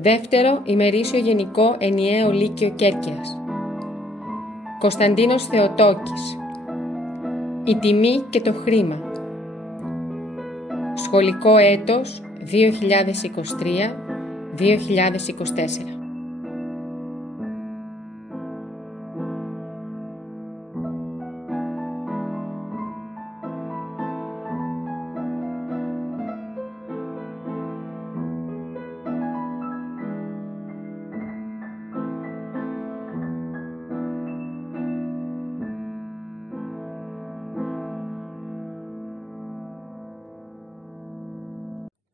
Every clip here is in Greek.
Δεύτερο ημερήσιο γενικό ενιαίο λύκειο Κέρκυρας. Κωνσταντίνος Θεοτόκης. Η τιμή και το χρήμα. Σχολικό έτος 2023-2024.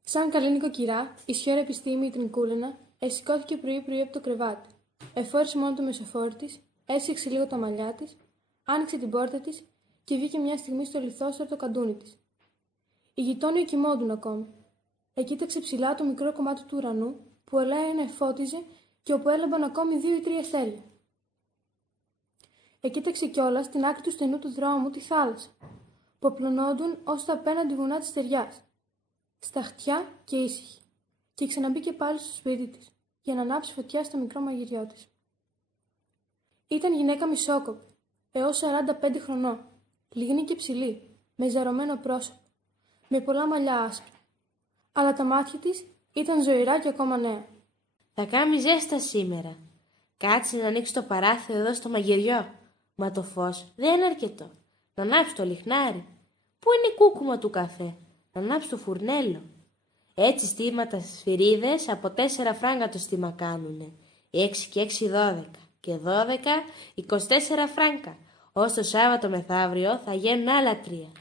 Σαν καλή νοικοκυρά, ισχυρή επιστήμη η Τρινκούλαινα εσηκώθηκε πρωί-πρωί από το κρεβάτι. Εφόρησε μόνο το μεσοφόρι της, έσυξε λίγο τα μαλλιά της, άνοιξε την πόρτα της και βγήκε μια στιγμή στο λιθόστρωο το καντούνι της. Οι γειτόνιοι κοιμόντουν ακόμη. Εκοίταξε ψηλά το μικρό κομμάτι του ουρανού που ελάινα εφώτιζε και όπου έλαμπαν ακόμη 2 ή 3 αστέρια. Εκοίταξε κιόλας στην άκρη του στενού του δρόμου τη θάλασσα, που απλωνόντουν ως τα απέναντι βουνά της στεριάς. Σταχτιά και ήσυχη, και ξαναμπήκε πάλι στο σπίτι της για να ανάψει φωτιά στο μικρό μαγειριό της. Ήταν γυναίκα μισόκοπη, έως 45 χρονών, λιγνή και ψηλή, με ζαρωμένο πρόσωπο, με πολλά μαλλιά άσπρα. Αλλά τα μάτια της ήταν ζωηρά και ακόμα νέα. Θα κάνει ζέστα σήμερα. Κάτσε να ανοίξει το παράθυρο εδώ στο μαγειριό. Μα το φως δεν είναι αρκετό. Να ανάψει το λιχνάρι. Πού είναι η κούκουμα του καφέ? Να ανάψει το φουρνέλο. Έτσι στήματα σφυρίδες από 4 φράγκα το στήμα κάνουνε. 6 και 6 12. Και 12 24 φράγκα. Ως το Σάββατο μεθαύριο θα γίνουν άλλα 3.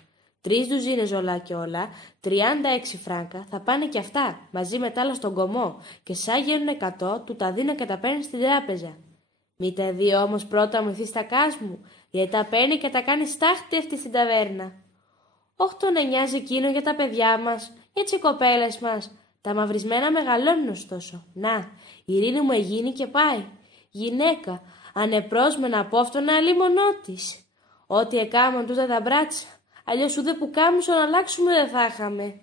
3 ντουζίνες όλα και όλα, 36 φράγκα θα πάνε και αυτά, μαζί με τα άλλα στον κομμό. Και σαν γίνουν 100, του τα δίνω και τα παίρνει στην τράπεζα. Μη τα δει όμως πρώτα μου στα κάσμου, γιατί τα παίρνει και τα κάνει στάχτη αυτή στην ταβέρνα. Όχι το να νοιάζει εκείνο για τα παιδιά μας, για τις κοπέλες μας. Τα μαυρισμένα μεγαλώνουν ωστόσο. Να, η Ειρήνη μου εγίνει και πάει. Γυναίκα, ανεπρόσμενα απόφτωνα αλίμονό της. Ό,τι εκάμαν τούτα τα μπράτσα, αλλιώς ούτε που κάμουσο να αλλάξουμε δεν θα είχαμε.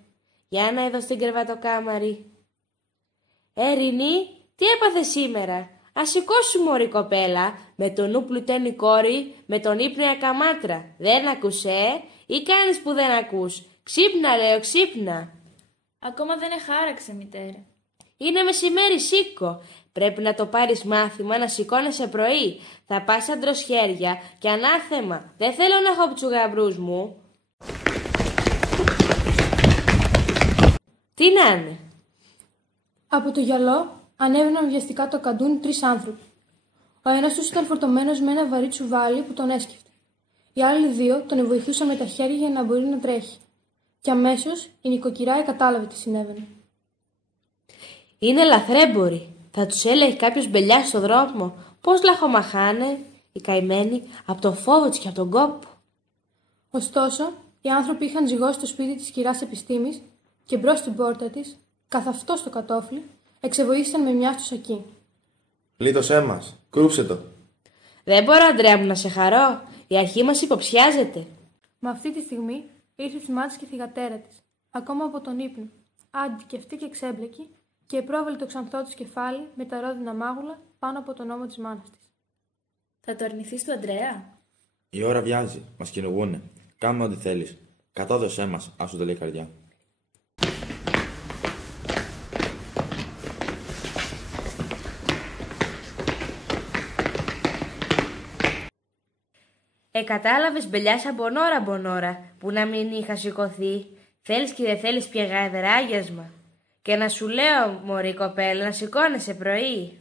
Για να εδώ στην κρεβατοκάμαρη. Ειρήνη, τι έπαθε σήμερα? Ας σηκώσου μωρή κοπέλα, με τον νου πλουταίνει κόρη, με τον ύπνο ακαμάτρα. Δεν ακούσε, ή κάνεις που δεν ακούς? Ξύπνα λέω, ξύπνα. Ακόμα δεν εχάραξε, μητέρα. Είναι μεσημέρι, σήκω. Πρέπει να το πάρεις μάθημα να σηκώνεσαι πρωί. Θα πας σαν τροσχέρια και ανάθεμα. Δεν θέλω να έχω ψουγαμπρούς μου. Τι να είναι? Από το γυαλό ανέβαιναν βιαστικά το καντούνι 3 άνθρωποι. Ο ένας τους ήταν φορτωμένος με ένα βαρύ τσουβάλι που τον έσκεφτε. Οι άλλοι 2 τον βοηθούσαν με τα χέρια για να μπορεί να τρέχει. Και αμέσως η νοικοκυρά κατάλαβε τι συνέβαινε. Είναι λαθρέμποροι. Θα τους έλεγε κάποιος μπελιάς στο δρόμο. Πώς λαχομαχάνε οι καημένοι από τον φόβο τους και από τον κόπο. Ωστόσο, οι άνθρωποι είχαν ζυγώσει το σπίτι της κυράς Επιστήμης και μπρος στην πόρτα της, καθ' αυτό στο κατόφλι, εξεβοήθησαν με μια στο σακί. Λύτωσέ μας, κρούψε το. Δεν μπορώ, Αντρέα μου, να σε χαρώ. Η αρχή μας υποψιάζεται. Μα αυτή τη στιγμή ήρθε τη μάτια και η θυγατέρα της, ακόμα από τον ύπνο. Άντι και αυτή και ξέμπλεκε και επρόβαλε το ξανθό της κεφάλι με τα ρόδινα μάγουλα πάνω από τον ώμο της μάνας της. Θα το αρνηθείς του Αντρέα? Η ώρα βιάζει, μας κυνηγούνε. Κάμε ό,τι θέλεις. Κατόδωσέ μας, άσου το λέει η καρδιά. Κατάλαβες μπελιάσα μπονόρα, που να μην είχα σηκωθεί. Θέλεις και δεν θέλεις πια γαδεράγιασμα. Και να σου λέω, μωρή κοπέλα, να σηκώνεσαι πρωί.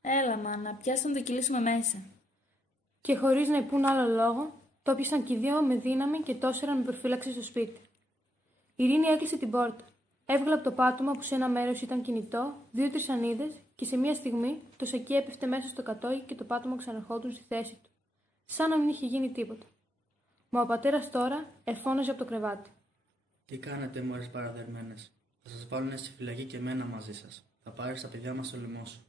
Έλα, μάνα, πιάσ' να το κυλήσουμε μέσα. Και χωρίς να υπούν άλλο λόγο, το πιάσαν κι οι 2 με δύναμη και τόσεραν με προφύλαξη στο σπίτι. Η Ειρήνη έκλεισε την πόρτα. Έβγαλε από το πάτωμα που σε ένα μέρος ήταν κινητό 2 τρισανίδες και σε μια στιγμή το σακί έπεφτε μέσα στο κατόι και το πάτωμα ξαναρχόντουν στη θέση του. Σαν να μην είχε γίνει τίποτα. Μα ο πατέρας τώρα εφώναζε από το κρεβάτι. Τι κάνετε, μωρές παραδερμένες? Θα σας βάλουνε στη φυλακή και εμένα μαζί σας. Θα πάρεις τα παιδιά μας στο λαιμό σου.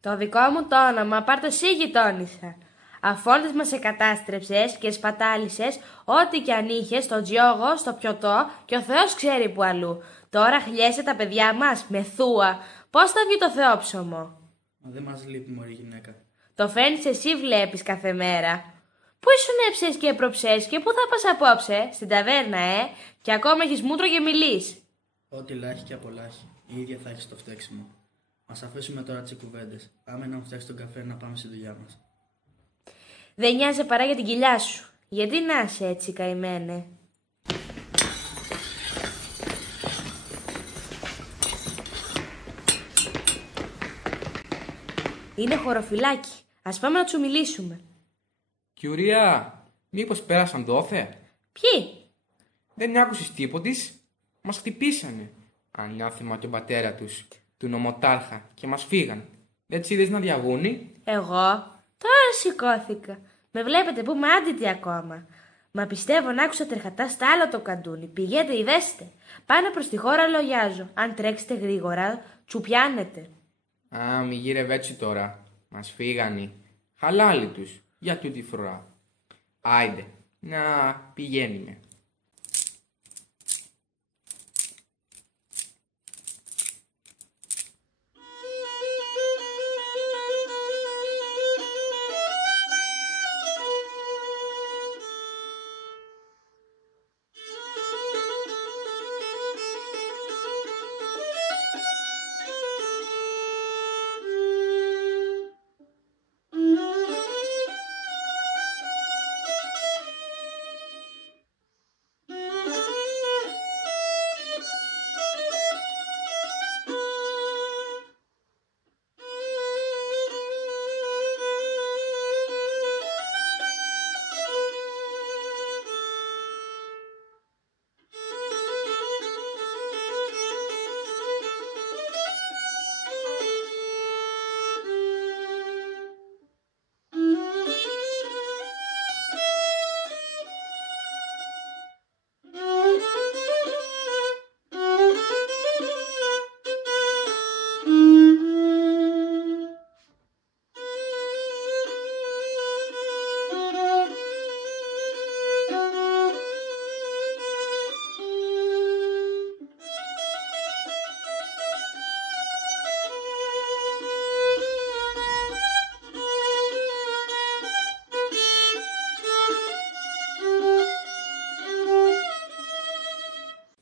Το δικό μου το όνομα, πάρ' το εσύ γειτόνισσα. Αφόντες μας εκατάστρεψες και σπατάλησες ό,τι κι αν είχες στο τζιόγο, στο πιωτό και ο Θεός ξέρει που αλλού. Τώρα χλιέσαι τα παιδιά μας με θούα. Πώς θα βγει το θεόψωμο? Μα δεν μας λείπει, μωρή γυναίκα. Το φέρνεις εσύ, βλέπεις κάθε μέρα. Πού ήσουν έψες και προψές και πού θα πας απόψε? Στην ταβέρνα, Και ακόμα έχεις μούτρο και μιλείς. Ό,τι λάχει και απολάχει, η ίδια θα έχει το φταίξιμο. Ας αφήσουμε τώρα τις κουβέντες. Πάμε να μου φτιάξει τον καφέ να πάμε στη δουλειά μας. Δεν νοιάζε παρά για την κοιλιά σου. Γιατί να είσαι έτσι, καημένε? Είναι χωροφυλάκι. Ας πάμε να του μιλήσουμε. Κιουρία, μήπως πέρασαν δόθε? Ποιοι? Δεν άκουσες τίποτης? Μας χτυπήσανε. Ανάθεμα τον πατέρα τους, του νομοτάρχα, και μας φύγαν. Δεν τις είδες να διαβούνι? Εγώ? Τώρα σηκώθηκα. Με βλέπετε που είμαι άντιτη ακόμα. Μα πιστεύω να άκουσα τερχατά στα άλλο το καντούνι. Πηγαίνετε, ειδέστε. Πάνε προς τη χώρα, λογιάζω. Αν τρέξετε γρήγορα, τσουπιάνετε. Α, μη γύρευε έτσι τώρα. Μας φύγανε. Χαλάλι τους, για τούτη φορά. Άιντε, να πηγαίνουμε.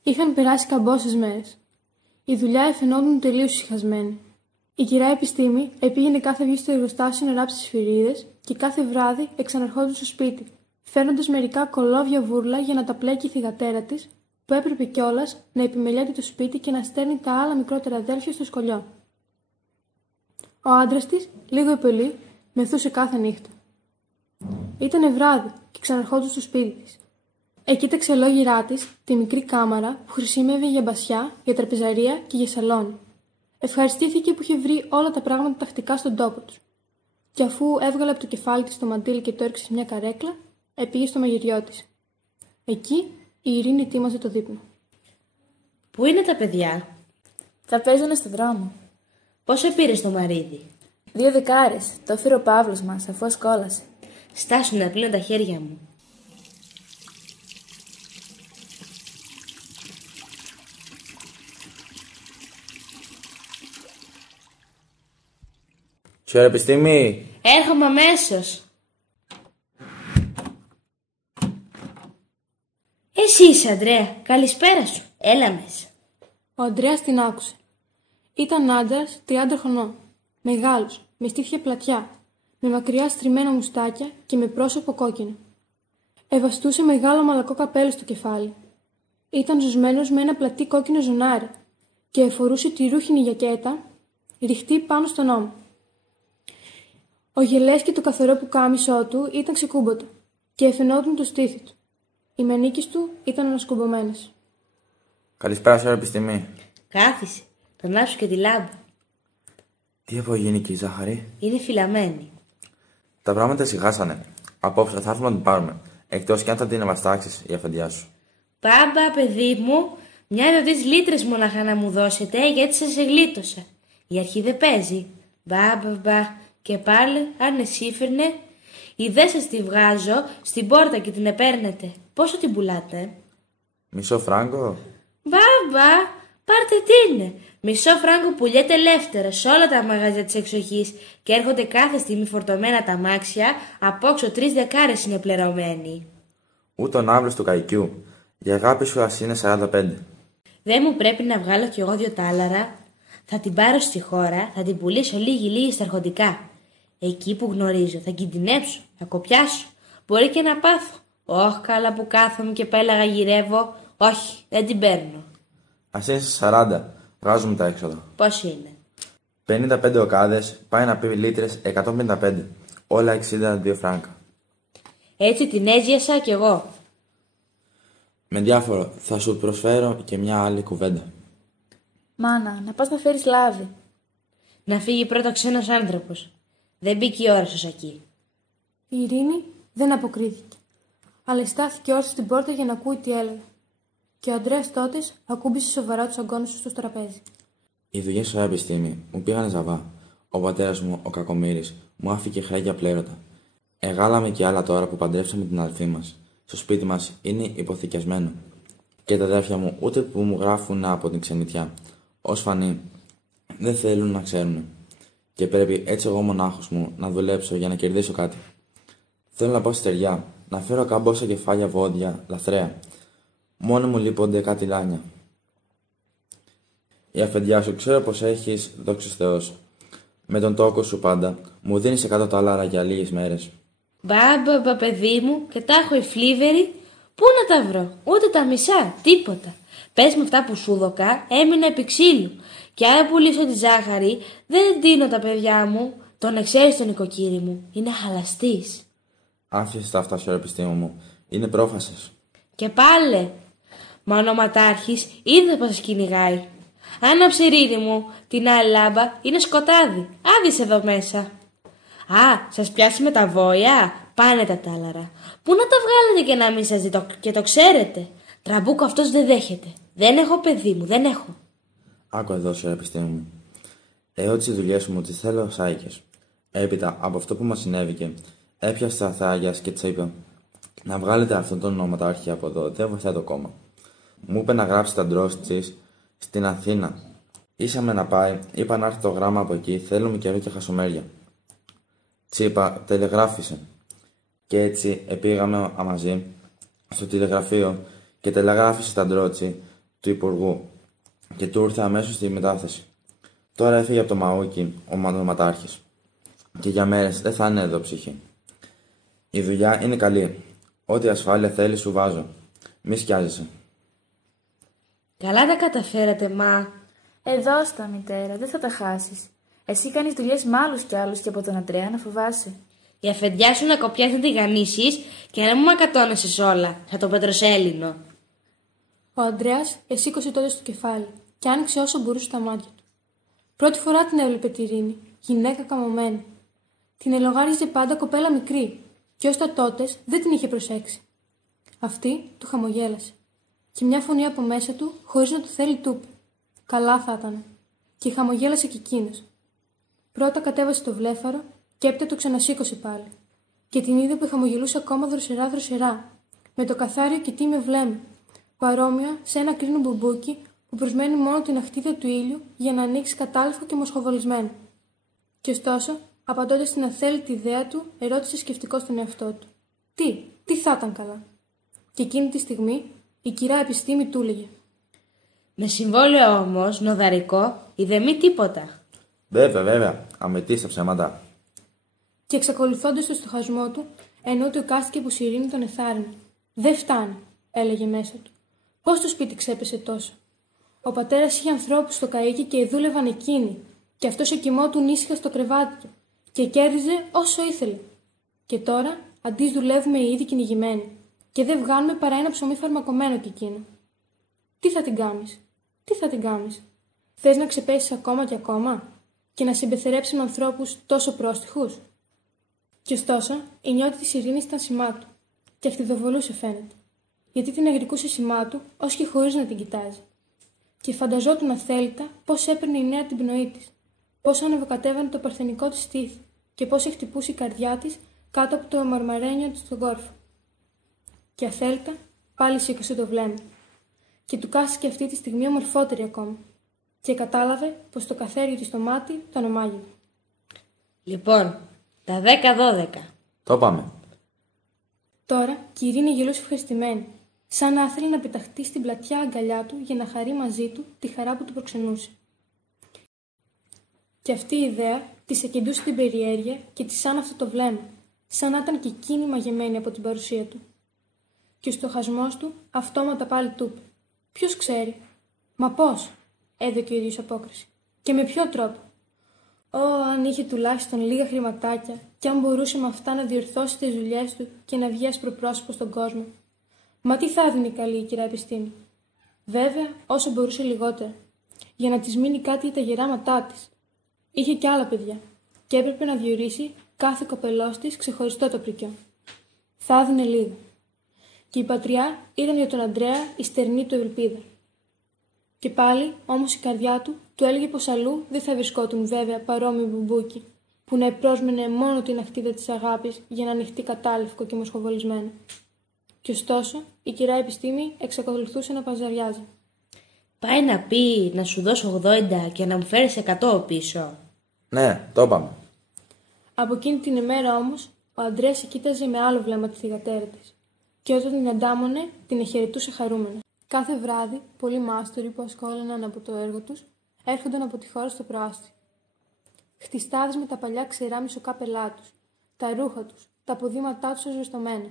Είχαν περάσει καμπόσες μέρες. Η δουλειά εφαινόταν τελείως ησυχασμένη. Η κυρά Επιστήμη επήγαινε κάθε βγή στο εργοστάσιο να ράψει σφυρίδες και κάθε βράδυ εξαναρχόταν στο σπίτι, φέρνοντας μερικά κολόβια βούρλα για να τα πλέκει η θυγατέρα της, που έπρεπε κιόλας να επιμελιάται το σπίτι και να στέλνει τα άλλα μικρότερα αδέλφια στο σκολιό. Ο άντρας της, λίγο ή πολύ, μεθούσε κάθε νύχτα. Ήτανε βράδυ και ξαναρχόταν στο σπίτι της. Εκοίταξε ολόγυρά της τη μικρή κάμαρα που χρησιμεύε για μπασιά, για τραπεζαρία και για σαλόνι. Ευχαριστήθηκε που είχε βρει όλα τα πράγματα τακτικά στον τόπο τους. Και αφού έβγαλε από το κεφάλι της το μαντίλι και το έριξε σε μια καρέκλα, επήγε στο μαγειριό της. Εκεί η Ειρήνη ετοίμαζε το δείπνο. Πού είναι τα παιδιά? Θα παίζουνε στο δρόμο. Πόσο πήρες το μαρίδι? 2 δεκάρες. Το έφερε ο Παύλος μας, αφού ασκόλασε. Στάσου να πλύνω τα χέρια μου. Σιωρ Επιστήμη! Έρχομαι αμέσως. Εσύ είσαι, Αντρέα. Καλησπέρα σου. Έλα μέσα. Ο Ανδρέας την άκουσε. Ήταν άντρας 30 χρονών. Μεγάλος, με στήθια πλατιά, με μακριά στριμμένα μουστάκια και με πρόσωπο κόκκινο. Ευαστούσε μεγάλο μαλακό καπέλο στο κεφάλι. Ήταν ζωσμένος με ένα πλατή κόκκινο ζωνάρι και εφορούσε τη ρούχινη γιακέτα ρηχτή πάνω στον ώμο. Ο γελές και το καθαρό πουκάμισό του ήταν ξεκούμποτο και εφαινόταν το στήθι του. Οι μανίκες του ήταν ανασκουμπομένες. Καλησπέρα, Σιωρ Επιστήμη. Κάθισε. Θα ανάψω και τη λάμπα. Τι απογίνει και η ζάχαρη? Είναι φυλαμένη. Τα πράγματα σιγάσανε. Απόψε θα έρθουμε να την πάρουμε. Εκτός κι αν θα την ευαστάξεις η αφεντιά σου. Πάμπα, παιδί μου, μια 2 λίτρες μοναχά να μου δώσετε, γιατί σας εγλίτωσα. Η αρχή δεν παίζει. Μπα. Και πάλι, αν εσύ φέρνε, η δε σας τη βγάζω στην πόρτα και την επέρνετε. Πόσο την πουλάτε? Μισό φράγκο? Μπαμπα, πάρτε την. Μισό φράγκο πουλιέται ελεύθερα σε όλα τα μαγαζιά της εξοχής και έρχονται κάθε στιγμή φορτωμένα τα αμάξια, απόξω 3 δεκάρες είναι πληρωμένοι. Ούτε ο ναύλος του καϊκιού. Η αγάπη σου ας είναι 45. Δεν μου πρέπει να βγάλω κι εγώ 2 τάλαρα? Θα την πάρω στη χώρα, θα την πουλήσω λίγη στα αρχοντικά. Εκεί που γνωρίζω θα κινδυνεύσω, θα κοπιάσω. Μπορεί και να πάθω. Όχι καλά που κάθομαι και πέλαγα γυρεύω. Όχι, δεν την παίρνω. Ας είναι στις 40. Βγάζουμε τα έξοδα. Πώς είναι? 55 οκάδες, πάει να πει λίτρες 155. Όλα 62 φράγκα. Έτσι την έζιασα κι εγώ. Με διάφορο, θα σου προσφέρω και μια άλλη κουβέντα. Μάνα, να πας να φέρεις λάδι. Να φύγει πρώτα ο ξένος άνθρωπος. Δεν μπήκε η ώρα στο σακί. Η Ειρήνη δεν αποκρίθηκε, αλλά στάθηκε όρθια στην πόρτα για να ακούει τι έλεγε. Και ο Ανδρέας τότε ακούμπησε σοβαρά τους αγκώνες του στο τραπέζι. Οι δουλειές στο επιστήμη μου πήγανε ζαβά. Ο πατέρας μου, ο Κακομοίρης, μου άφηκε χρέη απλήρωτα. Εγάλαμε κι άλλα τώρα που παντρέψαμε την αδελφή μας. Στο σπίτι μας είναι υποθηκιασμένο. Και τα αδέρφια μου ούτε που μου γράφουν από την ξενιτιά. Ως φανεί, δεν θέλουν να ξέρουν. Και πρέπει έτσι εγώ μονάχος μου να δουλέψω για να κερδίσω κάτι. Θέλω να πάω στη στεριά, να φέρω καμπόσα κεφάλια βόδια, λαθρέα. Μόνο μου λείπονται κάτι λάνια. Η αφεντιά σου ξέρω πως έχεις, δόξα Θεός. Με τον τόκο σου πάντα, μου δίνεις 100 τάλαρα για λίγες μέρες. Μπαμπα, παιδί μου, και τα έχω οι φλίβεροι. Πού να τα βρω? Ούτε τα μισά, τίποτα. Πες με αυτά που σου δωκα, έμεινα επί ξύλου. Και αν πουλήσω τη ζάχαρη, δεν δίνω τα παιδιά μου. Τον ξέρεις τον νοικοκύρη μου, είναι χαλαστής. Άφησε τα αυτά σου, επιστήμο μου. Είναι πρόφασες. Και πάλε. Μα ο νοματάρχης είδε πως σας κυνηγάει. Άναψε, Ειρήνη μου, την άλλη λάμπα, είναι σκοτάδι. Άδεισε εδώ μέσα. Α, σας πιάσει με τα βόια? Πάνε τα τάλαρα. Πού να τα βγάλετε και να μην σας δει και το ξέρετε? Τραμπούκο αυτός δεν δέχεται. Δεν έχω, παιδί μου, δεν έχω. Άκου εδώ, σου, επιστήμο μου. Τις δουλειές μου τις θέλω σάικες. Έπειτα από αυτό που μας συνέβηκε, έπιασε τα θάγιας και της είπε: να βγάλετε αυτόν τον νοματάρχη από εδώ, δεν βοηθάει το κόμμα. Μου είπε να γράψει τα ντρός της στην Αθήνα. Ήσαμε να πάει, είπα να έρθει το γράμμα από εκεί, θέλουμε καιρό και χασομέρια. Της είπα, τελεγράφησε. Και έτσι πήγαμε μαζί στο τηλεγραφείο και τελεγράφησε τα ντρότσι του Υπουργού και του ήρθε αμέσως στη μετάθεση. Τώρα έφυγε από το Μαούκι ο νοματάρχης και για μέρες δεν θα είναι εδώ ψυχή. Η δουλειά είναι καλή. Ό,τι ασφάλεια θέλει σου βάζω. Μη σκιάζεσαι. Καλά τα καταφέρατε, μα. Εδώ στα, μητέρα, δεν θα τα χάσεις. Εσύ κάνεις δουλειές με άλλους κι άλλους και από τον Αντρέα να φοβάσαι. Η αφεντιά σου να κοπιάσει να τη γανίσεις και να μου μακατώνεσαι όλα, σαν το Πετροσέλινο. Ο Ανδρέας εσήκωσε τότε στο κεφάλι και άνοιξε όσο μπορούσε τα μάτια του. Πρώτη φορά την έβλεπε τη Ειρήνη, γυναίκα καμωμένη. Την ελογάριζε πάντα κοπέλα μικρή, και ως τα τότες δεν την είχε προσέξει. Αυτή του χαμογέλασε. Και μια φωνή από μέσα του, χωρίς να του θέλει, του είπε: καλά θα ήταν. Και χαμογέλασε κι εκείνος. Πρώτα κατέβασε το βλέφαρο και έπειτα το ξανασήκωσε πάλι. Και την είδε που χαμογελούσε ακόμα δροσερά, με το καθάριο και τίμιο βλέμμα, παρόμοια σε ένα κρίνο μπουμπούκι που προσμένει μόνο την αχτίδα του ήλιου για να ανοίξει κατάλφο και μοσχοβολισμένο. Και ωστόσο, απαντώντας στην αθέλητη ιδέα του, ερώτησε σκεφτικός τον εαυτό του: τι θα ήταν καλά? Και εκείνη τη στιγμή η κυρά επιστήμη του έλεγε: με συμβόλαιο όμως, νοδαρικό, είδε μη τίποτα. Βέβαια, αμετείς τα ψέματα. Και εξακολουθώντας το στοχασμό του, ενώ του εκάστηκε που η Ειρήνη τον εθάρρυνε. Δεν φτάνει, έλεγε μέσα του. Πώς το σπίτι ξέπεσε τόσο? Ο πατέρας είχε ανθρώπους στο καΐκι και δούλευαν εκείνοι, και αυτός εκοιμόταν ήσυχα στο κρεβάτι του και κέρδιζε όσο ήθελε. Και τώρα, αντί δουλεύουμε οι ίδιοι κυνηγημένοι, και δεν βγάλουμε παρά ένα ψωμί φαρμακωμένο κι εκείνο. Τι θα την κάνεις? Θες να ξεπέσεις ακόμα και ακόμα και να συμπεθερέψεις με ανθρώπους τόσο πρόστιχους? Κι ωστόσο, η νιώτη της Ειρήνης ήταν σημά του, και αχτιδοβολούσε φαίνεται, γιατί την αγρικούσε σημά του, ως και χωρίς να την κοιτάζει. Και φανταζόταν αθέλητα πώς έπαιρνε η νέα την πνοή της, πώς ανεβοκατέβανε το παρθενικό της στήθη και πώς χτυπούσε η καρδιά της κάτω από το μαρμαρένιο της στον κόρφο. Και αθέλητα πάλι σήκωσε το βλέμμα. Και του κάστηκε αυτή τη στιγμή ομορφότερη ακόμα. και κατάλαβε πως το καθέριο της στο μάτι τον ομάγευε. Λοιπόν, τα 10-12. Το πάμε. Τώρα και η Ειρήνη γελούσε ευχαριστημένη, σαν να ήθελε να πεταχτεί στην πλατιά αγκαλιά του για να χαρεί μαζί του τη χαρά που του προξενούσε. Και αυτή η ιδέα της εκεντούσε την περιέργεια και της άναυτε το βλέμμα, σαν να ήταν και εκείνη μαγεμένη από την παρουσία του. Και ο στοχασμός του αυτόματα πάλι του είπε: «Ποιος ξέρει?» «Μα πώς?» έδωκε ο ίδιος απόκριση. «Και με ποιο τρόπο?» Αν είχε τουλάχιστον λίγα χρηματάκια και αν μπορούσε με αυτά να διορθώσει τις δουλειές του και να βγει ασπροπρόσωπο στον κόσμο. Μα τι θα έδινε η καλή η κυρία Επιστήμη? Βέβαια, όσο μπορούσε λιγότερα, για να της μείνει κάτι τα γεράματά της. Είχε και άλλα παιδιά και έπρεπε να διορίσει κάθε κοπελός της ξεχωριστό το πρικιό. Θα έδινε λίγα. Και η πατριά ήταν για τον Αντρέα η στερνή του ελπίδα. Και πάλι όμως η καρδιά του έλεγε πως αλλού δεν θα βρισκόταν βέβαια παρόμοιο μπουμπούκι, που να επρόσμενε μόνο την αχτίδα της αγάπης για να ανοιχτεί κατάλευκο και μοσχοβολισμένο. Και ωστόσο η κυρία Επιστήμη εξακολουθούσε να παζαριάζει. Πάει να πει να σου δώσω 80 και να μου φέρεις 100 πίσω. Ναι, το πάμε. Από εκείνη την ημέρα όμως ο Αντρέας κοίταζε με άλλο βλέμμα τη θυγατέρα της. Και όταν την αντάμωνε, την εχαιρετούσε χαρούμενα. Κάθε βράδυ, πολλοί μάστοροι που ασχόλαιναν από το έργο τους έρχονταν από τη χώρα στο προάστιο. Χτιστάδες με τα παλιά ξερά μισοκάπελά τους, τα ρούχα τους, τα ποδήματά τους ασβεστομένα.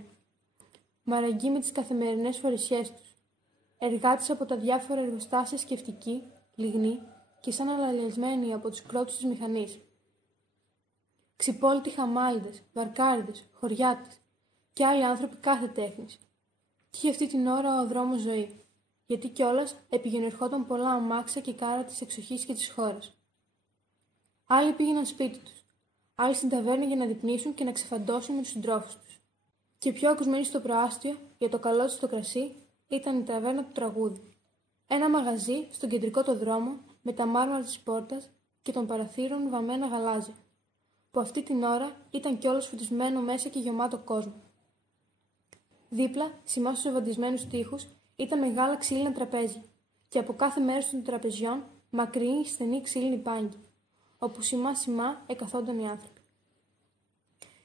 Μαραγκοί με τις καθημερινές φορεσιές τους. Εργάτες από τα διάφορα εργοστάσια σκεφτικοί, λιγνοί και σαν αλαλιασμένοι από τους κρότους της μηχανής. Ξυπόλυτοι χαμάλιδες, βαρκάριδες, χωριάτες και άλλοι άνθρωποι κάθε τέχνης. Και είχε αυτή την ώρα ο δρόμος ζωή, γιατί κιόλας επηγαινερχόταν πολλά αμάξια και κάρα της εξοχής και της χώρας. Άλλοι πήγαιναν σπίτι τους, άλλοι στην ταβέρνα για να δειπνήσουν και να ξεφαντώσουν με τους συντρόφους τους. Και πιο ακουσμένοι στο προάστιο, για το καλό της στο κρασί, ήταν η ταβέρνα του Τραγούδι. Ένα μαγαζί στον κεντρικό το δρόμο, με τα μάρμαρα της πόρτας και των παραθύρων βαμμένα γαλάζια, που αυτή την ώρα ήταν κιόλας φωτισμένο μέσα και γεμάτο κόσμο. Δίπλα, σημά στους ευαντισμένους τοίχους, ήταν μεγάλα ξύλινα τραπέζια και από κάθε μέρος των τραπεζιών μακρινή στενή ξύλινη πάγκη, όπου σημά εκαθόνταν οι άνθρωποι.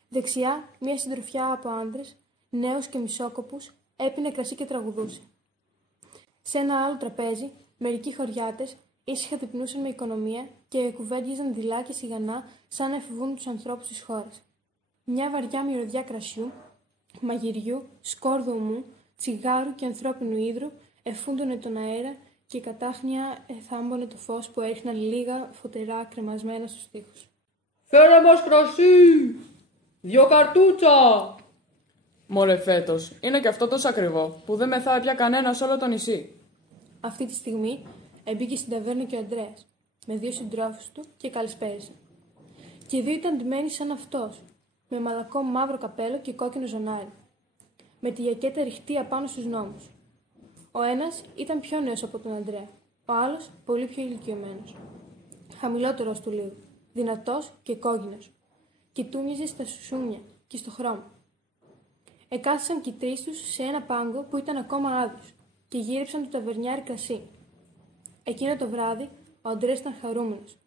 Δεξιά, μια συντροφιά από άντρες, νέους και μισόκοπους, έπινε κρασί και τραγουδούσε. Σε ένα άλλο τραπέζι, μερικοί χωριάτες ήσυχα δειπνούσαν με οικονομία και κουβέντιαζαν δειλά και σιγανά σαν να εφηβούν τους ανθρώπους της χώρας. Μια βαριά μυρωδιά κρασιού, μαγειριού, σκόρδου ομού, τσιγάρου και ανθρώπινου ύδρου εφούντωνε τον αέρα και η κατάχνια εθάμπωνε το φως που έριχναν λίγα φωτερά κρεμασμένα στους τοίχους. «Φέρε μας κρασί! 2 καρτούτσα!» «Μωρέ φέτος, είναι και αυτό τόσο ακριβό που δεν μεθάει πια κανένα σε όλο το νησί». Αυτή τη στιγμή εμπήκε στην ταβέρνα και ο Αντρέας, με 2 συντρόφους του και καλησπέρισαν. Και οι 2 ήταν ντυμένοι σαν αυτός, με μαλακό μαύρο καπέλο και κόκκινο ζωνάρι, με τη γιακέτα ρηχτή απάνω στους νόμους. Ο ένας ήταν πιο νέος από τον Αντρέα, ο άλλος πολύ πιο ηλικιωμένος. Χαμηλότερος του λίγο, δυνατός και κόκκινος, και του μοιάζε στα σουσούμια και στο χρώμα. Εκάθισαν και οι 3 τους σε ένα πάγκο που ήταν ακόμα άδειος και γύριψαν το ταβερνιάρι κρασί. Εκείνο το βράδυ ο Αντρέας ήταν χαρούμενος.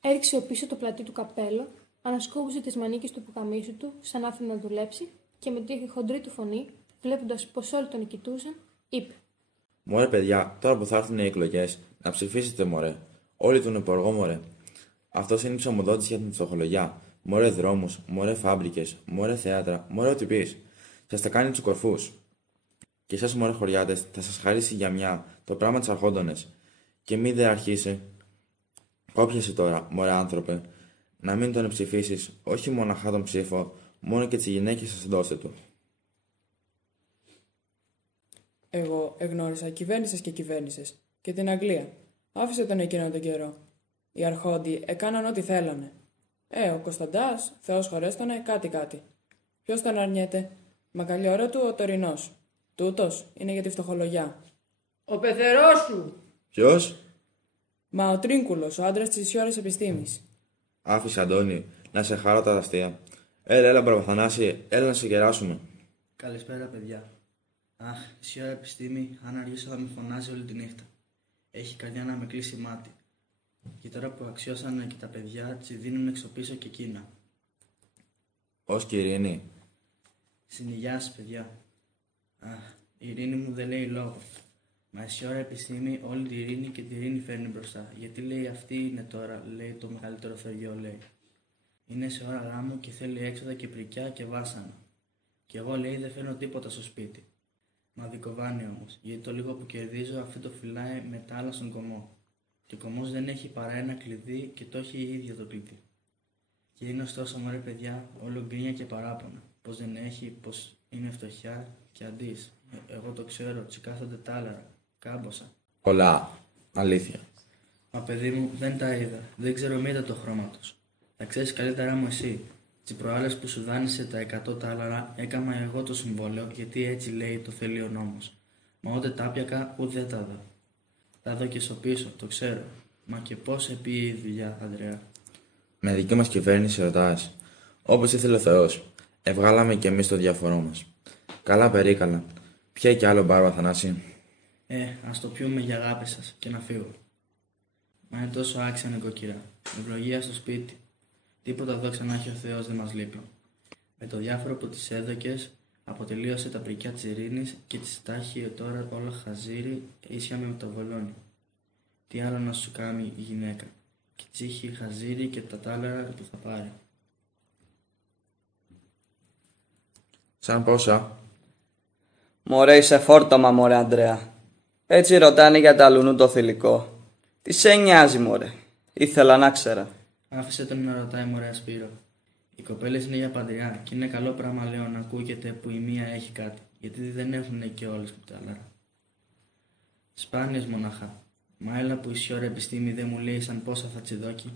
Έριξε πίσω το πλατή του καπέλο, ανασκούμπησε τις μανίκες του πουκαμίσου του σαν να ήθελε να δουλέψει και με τη χοντρή του φωνή, βλέποντας πως όλοι τον κοιτούσαν, είπε: «Μωρέ παιδιά, τώρα που θα έρθουν οι εκλογές, να ψηφίσετε μωρέ. Όλοι τον εποργό μωρέ. Αυτός είναι η ψωμοδότηση για την φτωχολογιά. Μωρέ δρόμους, μωρέ φάμπρικες, μωρέ θέατρα, μωρέ ό,τι πεις. Σας τα κάνει τους κορφούς. Και εσάς μωρέ χωριάτες, θα σας χαρίσει για μια το πράγμα της αρχόντονες. Και μη δε αρχίσει. Κόπιασε τώρα, μωρέ άνθρωπε, να μην τον ψηφίσεις, όχι μοναχά τον ψήφο, μόνο και τις γυναίκες σας δώστε του». Εγώ εγνώρισα κυβέρνησες και κυβέρνησες και την Αγγλία. Άφησε τον εκείνο τον καιρό. Οι αρχόντιοι έκαναν ό,τι θέλανε. Ο Κωνσταντάς, Θεός χωρέστονε, κάτι. Ποιος τον αρνιέται? Μα καλή ώρα του ο τωρινός. Τούτος είναι για τη φτωχολογιά. Ο πεθερός σου! Ποιος? Μα ο Τρίνκουλος, ο άντρας της Ισιώρας Επιστήμης. Άφησε Αντώνη, να σε χαρώ τα αστεία. Έλα Μπαρβαθανάση, έλα να σε κεράσουμε. Καλησπέρα, παιδιά. Αχ, η Ισιώρα Επιστήμη, αν αργήσω θα με φωνάζει όλη τη νύχτα. Έχει καρδιά να με κλείσει μάτι. Και τώρα που αξιώσανε και τα παιδιά, τσι δίνουν εξωπίσω και εκείνα. Ως και η Ειρήνη. Συνηγιά σας, παιδιά. Αχ, η Ειρήνη μου δεν λέει λόγο. Μα εσύ ώρα επιστήμη όλη τη Ειρήνη και τη Ειρήνη φέρνει μπροστά. Γιατί λέει αυτή είναι τώρα, λέει το μεγαλύτερο θεριό, λέει. Είναι σε ώρα γάμου και θέλει έξοδα και πρικιά και βάσανα. Και εγώ, λέει, δεν φέρνω τίποτα στο σπίτι. Μα δικοβάνει όμως, γιατί το λίγο που κερδίζω αυτό το φυλάει μετά άλλα στον κομμό. Και ο κομμός δεν έχει παρά ένα κλειδί και το έχει η ίδια το κλειδί. Και είναι ωστόσο, μωρέ παιδιά, όλο γκρίνια και παράπονα. Πως δεν έχει, πως είναι φτωχιά και αντίς. Εγώ το ξέρω, τσικάθονται τάλαρα, κάμποσα. Πολλά. Αλήθεια. Μα παιδί μου, δεν τα είδα. Δεν ξέρω μήτα το χρώμα τους. Τα ξέρεις καλύτερα μου εσύ. Τις προάλλες που σου δάνεισε τα 100 τάλαρα, έκανα εγώ το συμβόλαιο, γιατί έτσι λέει το θέλει ο νόμος. Μα ούτε τα πιακα, ούτε δεν τα δω. Τα δω και στο πίσω, το ξέρω. Μα και πώς επήγε η δουλειά, Ανδρέα. Με δική μας κυβέρνηση ρωτάς. Όπως ήθελε ο Θεός. Ευγάλαμε κι εμείς το διαφορό μας. Καλά περίκαλα. Ποια κι άλλο μπάρβα, Θανάση. Ας το πιούμε για αγάπη σας και να φύγω. Μα είναι τόσο άξια νοικοκυρά. Ευλογία στο σπίτι. Τίποτα δόξα να έχει ο Θεός δεν μας λείπει. Με το διάφορο που τις έδωκες, αποτελείωσε τα πρικιά της Ειρήνης και της τάχει τώρα όλα χαζίρι ίσια με το βολόνι. Τι άλλο να σου κάνει η γυναίκα. Και τσίχει χαζίρι και τα τάλαρα που θα πάρει. Σαν πόσα. Μωρέ, είσαι φόρτωμα, μωρέ, Ανδρέα. Έτσι ρωτάνε για τα λουνού το θηλυκό. Τι σε νοιάζει, μωρέ. Ήθελα να ξέρα. Άφησε τον να ρωτάει, μωρέ Σπύρο. Οι κοπέλες είναι για παντριά και είναι καλό πράγμα, λέω, να ακούγεται που η μία έχει κάτι. Γιατί δεν έχουν και όλες που τάλαρα. Σπάνιες μοναχά. Μα έλα που η ώρα επιστήμη δεν μου λέει σαν πόσα θα τσιδόκει.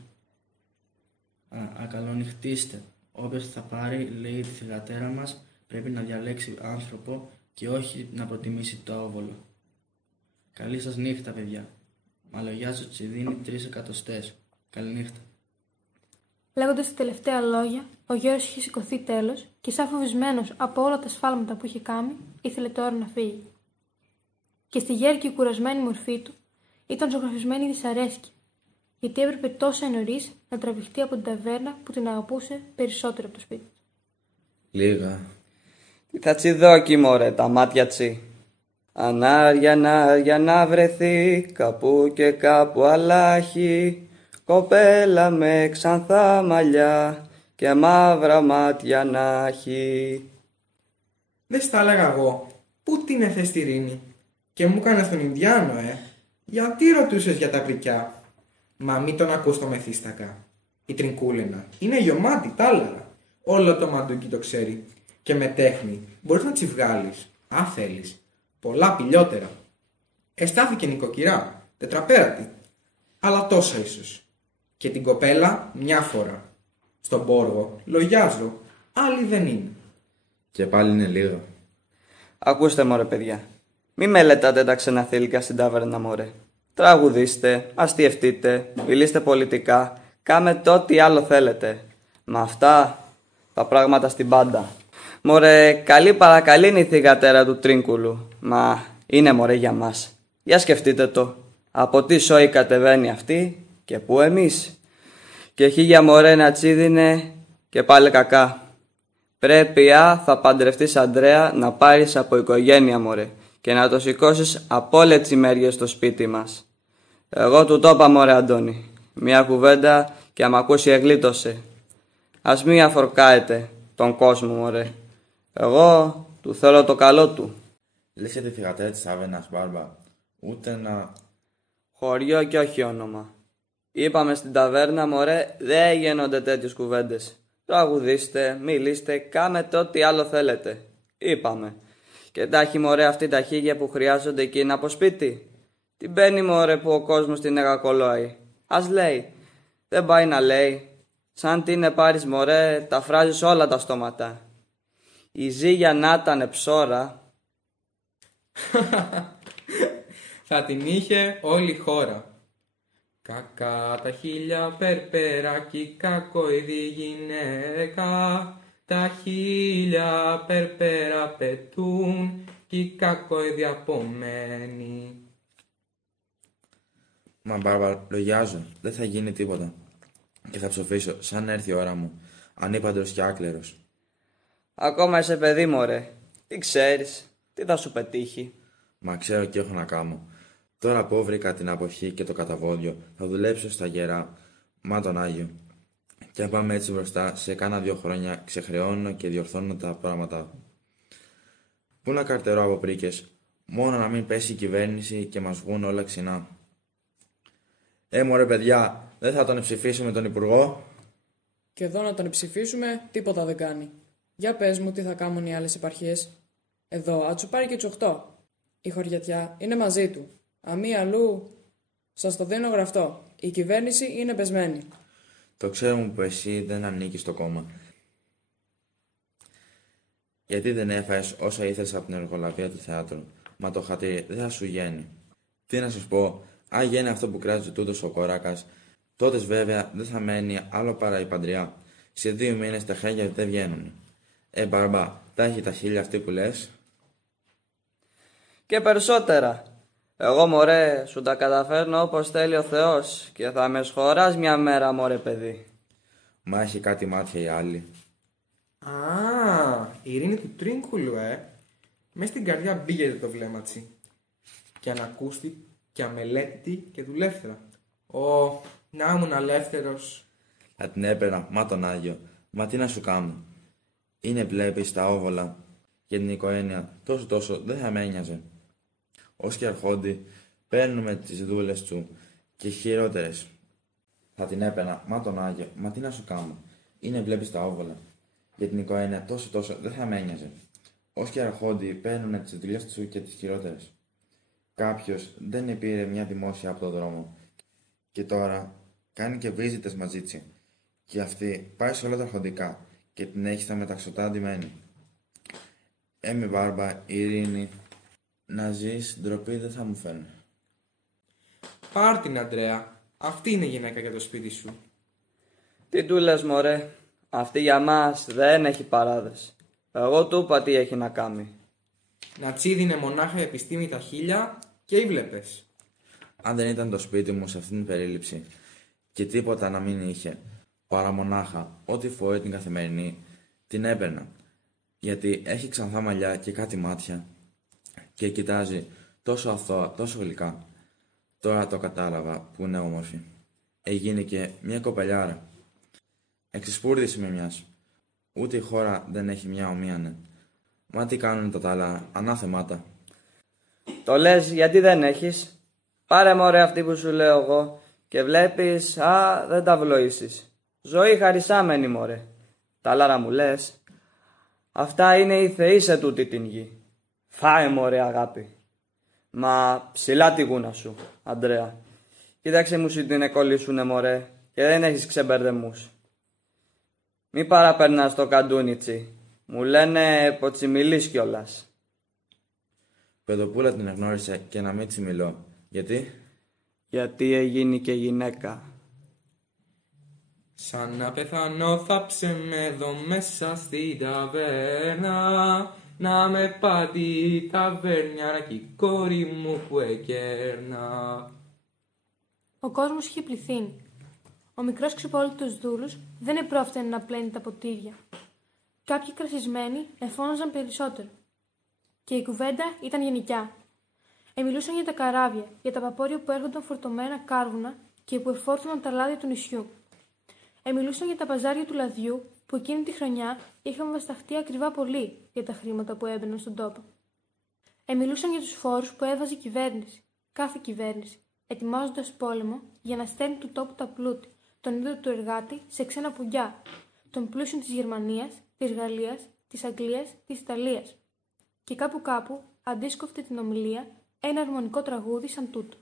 Ακαλονυχτήστε. Όποιος θα πάρει, λέει, τη θυγατέρα μας, πρέπει να διαλέξει άνθρωπο και όχι να προτιμήσει το όβολο. Καλή σας νύχτα, παιδιά. Μαλογιάζω τσιδίνει 3 εκατοστές. Καληνύχτα. Λέγοντας τα τελευταία λόγια, ο Γιώργος είχε σηκωθεί τέλος και, σαν φοβισμένος από όλα τα σφάλματα που είχε κάνει, ήθελε τώρα να φύγει. Και στη γέρκη κουρασμένη μορφή του ήταν ζωγραφισμένη η δυσαρέσκεια, γιατί έπρεπε τόσο νωρίς να τραβηχτεί από την ταβέρνα που την αγαπούσε περισσότερο από το σπίτι του. Λίγα. Τι θα τσιδόκι, μωρέ, τα μάτια τσι. Ανάρια να βρεθεί κάπου και κάπου αλάχη. Κοπέλα με ξανθά μαλλιά και μαύρα μάτια να έχει. Δεν στα έλεγα εγώ. Πού την εθες τη Ειρήνη. Και μου έκανες τον Ινδιάνο, Γιατί ρωτούσες για τα πρικιά. Μα μη τον ακούς το μεθύστακα. Η Τρινκούλενα είναι γεμάτη τάλαρα. Όλο το μαντούκι το ξέρει. Και με τέχνη μπορείς να τσι βγάλεις, αν θέλεις, πολλά πηλιότερα. Εστάθηκε νοικοκυρά, τετραπέρατη, αλλά τόσα ίσως. Και την κοπέλα μια φορά. Στον πόργο λογιάζω, άλλη δεν είναι. Και πάλι είναι λίγα. Ακούστε, μωρέ, παιδιά. Μη μελετάτε τα ξεναθήλικα στην ταβέρνα, μωρέ. Τραγουδίστε, αστιευτείτε, μιλήστε πολιτικά, κάμετε ό,τι άλλο θέλετε. Μα αυτά τα πράγματα στην πάντα. Μωρέ, καλή παρακαλή είναι η θυγατέρα του Τρίνκουλου. Μα είναι, μωρέ, για μας. Για σκεφτείτε το. Από τι σόι κατεβαίνει αυτή και πού εμείς. Και χίλια, μωρέ, να τσίδινε και πάλι κακά. Πρέπει θα παντρευτείς, Ανδρέα, να πάρεις από οικογένεια, μωρέ, και να το σηκώσεις από όλες τις ημέριες στο σπίτι μας. Εγώ του το είπα, μωρέ, Αντώνη. Μια κουβέντα και άμα ακούσει εγλίτωσε. Ας μη αφορκάετε τον κόσμο, μωρέ. Εγώ του θέλω το καλό του. Λες για τη θυγατέρα της Άβενας, Μπάρμπα. Ούτε να... Χωριό και όχι όνομα. Είπαμε στην ταβέρνα, μωρέ, δεν γίνονται τέτοιες κουβέντες. Τραγουδίστε, μιλήστε, κάμετε ό,τι άλλο θέλετε. Είπαμε. Και τα έχει, μωρέ, αυτή τα χίλια που χρειάζονται εκείνα από σπίτι. Τι μπαίνει, μωρέ, που ο κόσμος την εγακολόει. Ας λέει. Δεν πάει να λέει. Σαν τι είναι πάρεις, μωρέ, τα φράζεις όλα τα στόματα. Η ζύγια να ήταν ψώρα. Θα την είχε όλη η χώρα. Κακά τα χίλια περπεράκι, κακοειδή γυναίκα. Τα χίλια περπέρα πετούν κι κακοειδή απομένει. Μα Μπάρμπαρα, λογιάζω, δεν θα γίνει τίποτα. Και θα ψοφήσω σαν έρθει η ώρα μου, ανήπαντρος και άκλερος. Ακόμα είσαι παιδί, μωρέ. Τι ξέρεις, τι θα σου πετύχει. Μα ξέρω και έχω να κάνω. Τώρα που βρήκα την αποχή και το καταβόδιο, θα δουλέψω στα γερά, μα τον Άγιο. Και αν πάμε έτσι μπροστά, σε κάνα 2 χρόνια ξεχρεώνω και διορθώνω τα πράγματα. Πού να καρτερώ από πρίκες, μόνο να μην πέσει η κυβέρνηση και μας βγουν όλα ξινά. Μωρέ παιδιά, δεν θα τον ψηφίσουμε τον Υπουργό? Και εδώ να τον ψηφίσουμε, τίποτα δεν κάνει. Για πες μου τι θα κάνουν οι άλλες επαρχίες. Εδώ, άτσου πάρει και τους 8. Η χωριατιά είναι μαζί του. Αμή αλλού, σας το δίνω γραφτό. Η κυβέρνηση είναι πεσμένη. Το ξέρουμε που εσύ δεν ανήκεις στο κόμμα. Γιατί δεν έφαγες όσα ήθελες από την εργολαβία του θεάτρου? Μα το χατήρι δεν θα σου γίνει. Τι να σας πω, αν γίνει αυτό που κράζει τούτος ο Κοράκας, τότε βέβαια δεν θα μένει άλλο παρά η παντριά. Σε 2 μήνες τα χέρια δεν βγαίνουν. Μπαρμπά, τα έχει τα χίλια αυτή που λες? Και περισσότερα. Εγώ, μωρέ, σου τα καταφέρνω όπως θέλει ο Θεός και θα με σχοράς μια μέρα, μωρέ παιδί. Μα έχει κάτι μάτια η άλλη. Α, η ειρήνη του Τρίνκουλου, Μες στην καρδιά μπήγεται το βλέμματσι. Και ανακούστη και αμελέτητη και δουλεύθερα. Να ήμουν ελεύθερος. Θα την έπαιρνα, μα τον Άγιο. Μα τι να σου κάνω. Είναι βλέπεις τα όβολα και την οικογένεια τόσο δεν θα με ένοιαζε. Ως και αρχόντι παίρνουμε τις δούλες του και χειρότερες. Θα την έπαιρνα, μα τον Άγιο, μα τι να σου κάνω. Είναι βλέπεις τα όβολα για την οικογένεια τόσο δεν θα με ένοιαζε. Ως και αρχόντι παίρνουν τις δουλειές του και τις χειρότερες. Κάποιος δεν πήρε μια δημόσια από το δρόμο και τώρα κάνει και βίζιτες μαζίτσι. Και αυτή πάει σε όλα τα αρχοντικά και την έχει στα μεταξωτά ντυμένη. Μη Μπάρμπα, η Ειρήνη, να ζεις, ντροπή δεν θα μου φέρνει. Πάρ' την, Αντρέα. Αυτή είναι η γυναίκα για το σπίτι σου. Τι του λες, μωρέ. Αυτή για μας δεν έχει παράδες. Εγώ του είπα τι έχει να κάνει. Να τσίδινε μονάχα η επιστήμη τα χίλια και ήβλεπες. Αν δεν ήταν το σπίτι μου σε αυτήν την περίληψη και τίποτα να μην είχε, παρά μονάχα ό,τι φορεί την καθημερινή, την έπαιρνα. Γιατί έχει ξανθά μαλλιά και κάτι μάτια και κοιτάζει τόσο αθώα, τόσο γλυκά. Τώρα το κατάλαβα που είναι όμορφη. Έγινε και μια κοπελιάρα. Εξισπούρδισε με μιας. Ούτε η χώρα δεν έχει μια ομοίανε. Μα τι κάνουν τα άλλα, ανάθεμάτα. Το λες γιατί δεν έχεις. Πάρε, μωρέ, αυτή που σου λέω εγώ και βλέπεις, δεν τα βλοήσεις. Ζωή χαρισάμενη, μωρέ. Τα λάρα μου λες. Αυτά είναι οι θεοί σε τούτη την γη. Φάε, μωρέ, αγάπη. Μα ψηλά τη γούνα σου, Αντρέα. Κοίταξε μου σου την εκκολλήσουνε, μωρέ, και δεν έχεις ξεμπερδεμούς. Μη παραπερνάς το καντούνιτσι. Μου λένε ποτσιμιλής κιόλας. Παιδοπούλα την εγνώρισε και να μην τσιμιλώ. Γιατί? Γιατί έγινε και γυναίκα. Σαν να πεθανώ θάψε με εδώ μέσα στην ταβέρνα. Να με πάτη η ταβέρνια και η κόρη μου που εκέρνα. Ο κόσμος είχε πληθύνει. Ο μικρός ξυπόλυτος δούλος δεν επρόφτανε να πλένει τα ποτήρια. Κάποιοι κρασισμένοι εφώναζαν περισσότερο. Και η κουβέντα ήταν γενικιά. Μιλούσαν για τα καράβια, για τα παπόρια που έρχονταν φορτωμένα κάρβουνα και που εφόρτωναν τα λάδια του νησιού. Μιλούσαν για τα παζάρια του λαδιού που εκείνη τη χρονιά είχαν βασταχτεί ακριβά πολύ για τα χρήματα που έμπαιναν στον τόπο. Μιλούσαν για τους φόρους που έβαζε η κυβέρνηση, κάθε κυβέρνηση, ετοιμάζοντας πόλεμο για να στέλνει του τόπου τα πλούτη, τον ίδιο του εργάτη σε ξένα πουλιά, των πλούσιων της Γερμανίας, της Γαλλίας, της Αγγλίας, της Ιταλίας. Και κάπου αντίσκοφτε την ομιλία ένα αρμονικό τραγούδι σαν τούτο.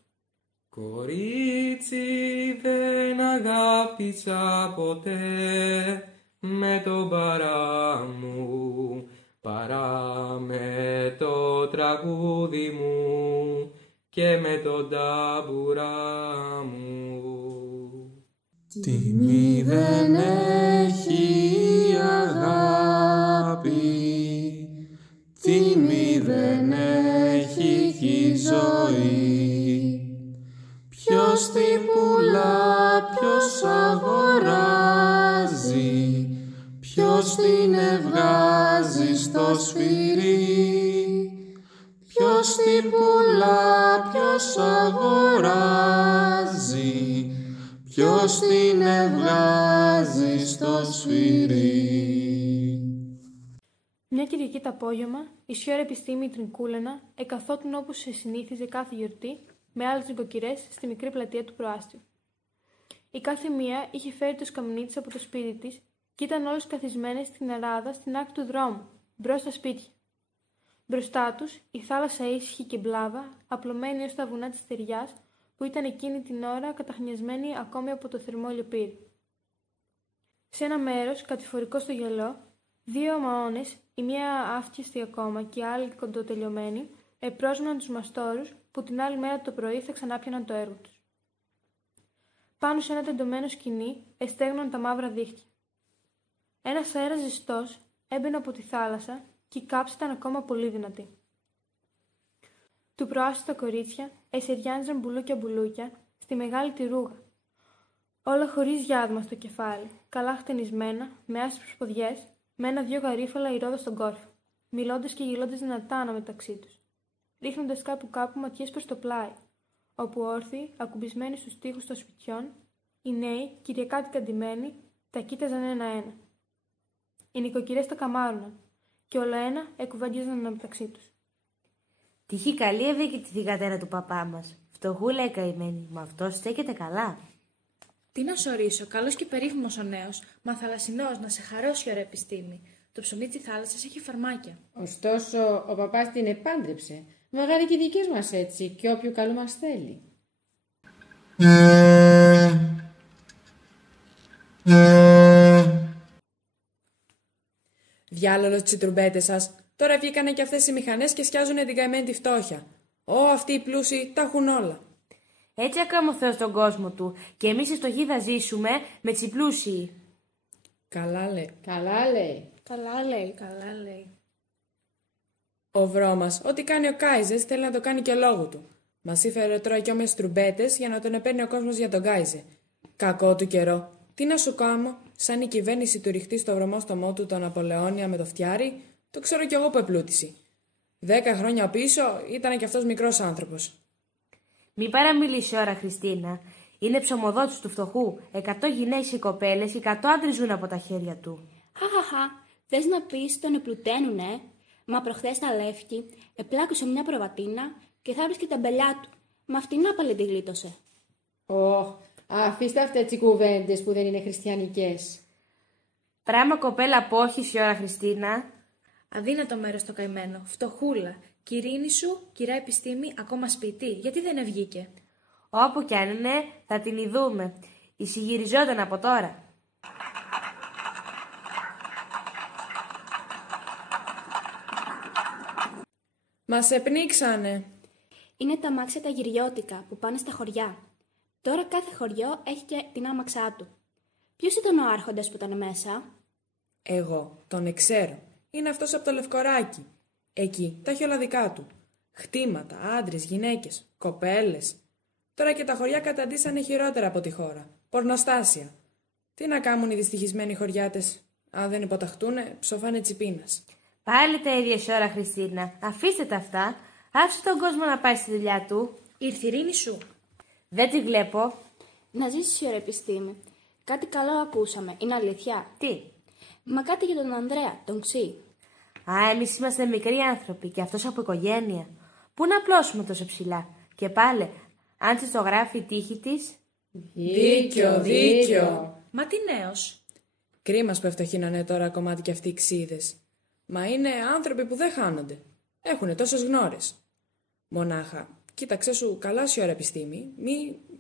Κορίτσι δεν αγάπησα ποτέ με τον παρά μου, παρά με το τραγούδι μου και με τον ταμπουρά μου. Τιμή δεν έχει η αγάπη, τιμή δεν έχει η ζωή. Ποιος ποιος την ευγάζει στο σφυρί, ποιος την πουλά, ποιος αγοράζει, ποιος την ευγάζει στο σφυρί. Μια Κυριακή το απόγευμα, η σιώρα επιστήμη η Τρινκούλαινα εκαθότουν όπως σε συνήθιζε κάθε γιορτή με άλλες νοικοκυρές στη μικρή πλατεία του προάστιου. Η κάθε μία είχε φέρει το σκαμνί της από το σπίτι της και ήταν όλες καθισμένες στην αράδα στην άκρη του δρόμου, μπρος στα σπίτια. Μπροστά τους η θάλασσα ήσυχη και μπλάβα, απλωμένη ως τα βουνά της στεριάς που ήταν εκείνη την ώρα καταχνιασμένη ακόμη από το θερμό λιοπύρι. Σε ένα μέρος, κατηφορικό στο γυαλό, δύο μαώνες, η μία άφτιαστη ακόμα και η άλλη κοντοτελειωμένη, επρόσμεναν τους μαστόρους που την άλλη μέρα το πρωί θα ξανάπιαναν το έργο τους. Πάνω σε ένα τεντωμένο σκοινί εστέγναν τα μαύρα δίχτυα. Ένας αέρας ζεστός έμπαινε από τη θάλασσα και η κάψη ήταν ακόμα πολύ δυνατή. Του προάστου τα κορίτσια εσεριάνιζαν μπουλούκια στη μεγάλη τη ρούγα. Όλα χωρίς διάδμα στο κεφάλι, καλά χτενισμένα, με άσπρες ποδιές, με ένα-δυο γαρίφαλα ηρώδα στον κόρφο, μιλώντας και γελώντας δυνατά αναμεταξύ τους, ρίχνοντας κάπου ματιές προς το πλάι, όπου όρθιοι, ακουμπισμένοι στους τοίχους των σπιτιών, οι νέοι, κυριακάτικα ντυμένοι, τα κοίταζαν ένα-ένα. Οι νοικοκυρές τα καμάρουναν και όλο ένα εκουβαγγίζαν αναμεταξύ τους. Τυχή καλή ευήκη τη θυγατέρα του παπά μας. Φτωχούλα η καημένη, μα αυτό στέκεται καλά. Τι να σωρίσω, καλός και περίφημος ο νέος, μα θαλασσινός, να σε χαρώσει ωραία επιστήμη. Το ψωμί της θάλασσας έχει φαρμάκια. Ωστόσο, ο παπάς την επάντρεψε. Μαγάρι και οι δικές μας έτσι, και όποιου καλού μας θέλει. Διάλογος τις τρουμπέτες σας. Τώρα βγήκανε και αυτές οι μηχανές και σκιάζουνε την καημένη τη φτώχεια. Αυτοί οι πλούσιοι τα έχουν όλα. Έτσι ακάμε ο Θεός στον κόσμο του και εμείς οι φτωχοί θα ζήσουμε με τις πλούσιοι. Καλά λέει. Καλά λέει. Καλά λέει, καλά λέει. Ο βρώμας, ό,τι κάνει ο Κάιζες θέλει να το κάνει και λόγω του. Μας ήφερε τώρα κι όμοιες τρουμπέτες για να τον επέρνει ο κόσμος για τον Κάιζε. Κακό του καιρό. Τι να σου κάμω, σαν η κυβέρνηση του ριχτή στο βρωμό στο μότου του τον Απολεόνια με το φτιάρι, το ξέρω κι εγώ που επλούτησε. 10 χρόνια πίσω ήταν κι αυτός μικρός άνθρωπος. Μη παραμιλήσει ώρα, Χριστίνα. Είναι ψωμοδότης του φτωχού. 100 γυναίκες και κοπέλες, 100 άντρες ζουν από τα χέρια του. Χαχαχα, θες να πεις τον επλουταίνουνε? Μα προχθές τα Λεύκη επλάκωσε μια προβατίνα και θα βρίσκει τα μπελιά του. Μα αυτήν άπαλε τη γλίτωσε. Αφήστε αυτές οι κουβέντες που δεν είναι χριστιανικές. Πράμα κοπέλα απόχηση ώρα, Χριστίνα. Αδύνατο μέρος το καημένο. Φτωχούλα. Κυρίνη σου, κυρά επιστήμη, ακόμα σπίτι. Γιατί δεν βγήκε? Όπου κι αν είναι, θα την ειδούμε. Εισηγηριζόταν από τώρα. Μας επνίξανε. Είναι τα αμάξια τα γυριώτικα που πάνε στα χωριά. Τώρα κάθε χωριό έχει και την άμαξά του. Ποιος ήταν ο άρχοντας που ήταν μέσα? Εγώ τον ξέρω. Είναι αυτός από το Λευκοράκι. Εκεί τα έχει όλα δικά του. Χτήματα, άντρες, γυναίκες, κοπέλες. Τώρα και τα χωριά καταντήσανε χειρότερα από τη χώρα. Πορνοστάσια. Τι να κάνουν οι δυστυχισμένοι χωριάτες? Αν δεν υποταχτούνε, ψοφάνε τσιπίνας. Πάλι τα ίδια σε ώρα, Χριστίνα. Αφήστε τα αυτά. Άφησε τον κόσμο να πάει στη δουλειά του. Ήρθε η ειρήνη σου. Δεν τη βλέπω. Να ζήσεις η ώρα επιστήμη. Κάτι καλό ακούσαμε. Είναι αλήθεια? Τι? Μα κάτι για τον Ανδρέα, τον Ξύ. Εμείς είμαστε μικροί άνθρωποι και αυτός από οικογένεια. Πού να απλώσουμε τόσο ψηλά? Και πάλι, αν της το γράφει η τύχη της. Δίκιο. Μα τι νέος? Κρίμας που ευτοχύνανε τώρα κομμάτι και αυτοί οι ξύδες. Μα είναι άνθρωποι που δεν χάνονται. Έχουνε τόσες γνώρες. Μονάχα, κοίταξε σου καλά σε ώρα επιστήμη,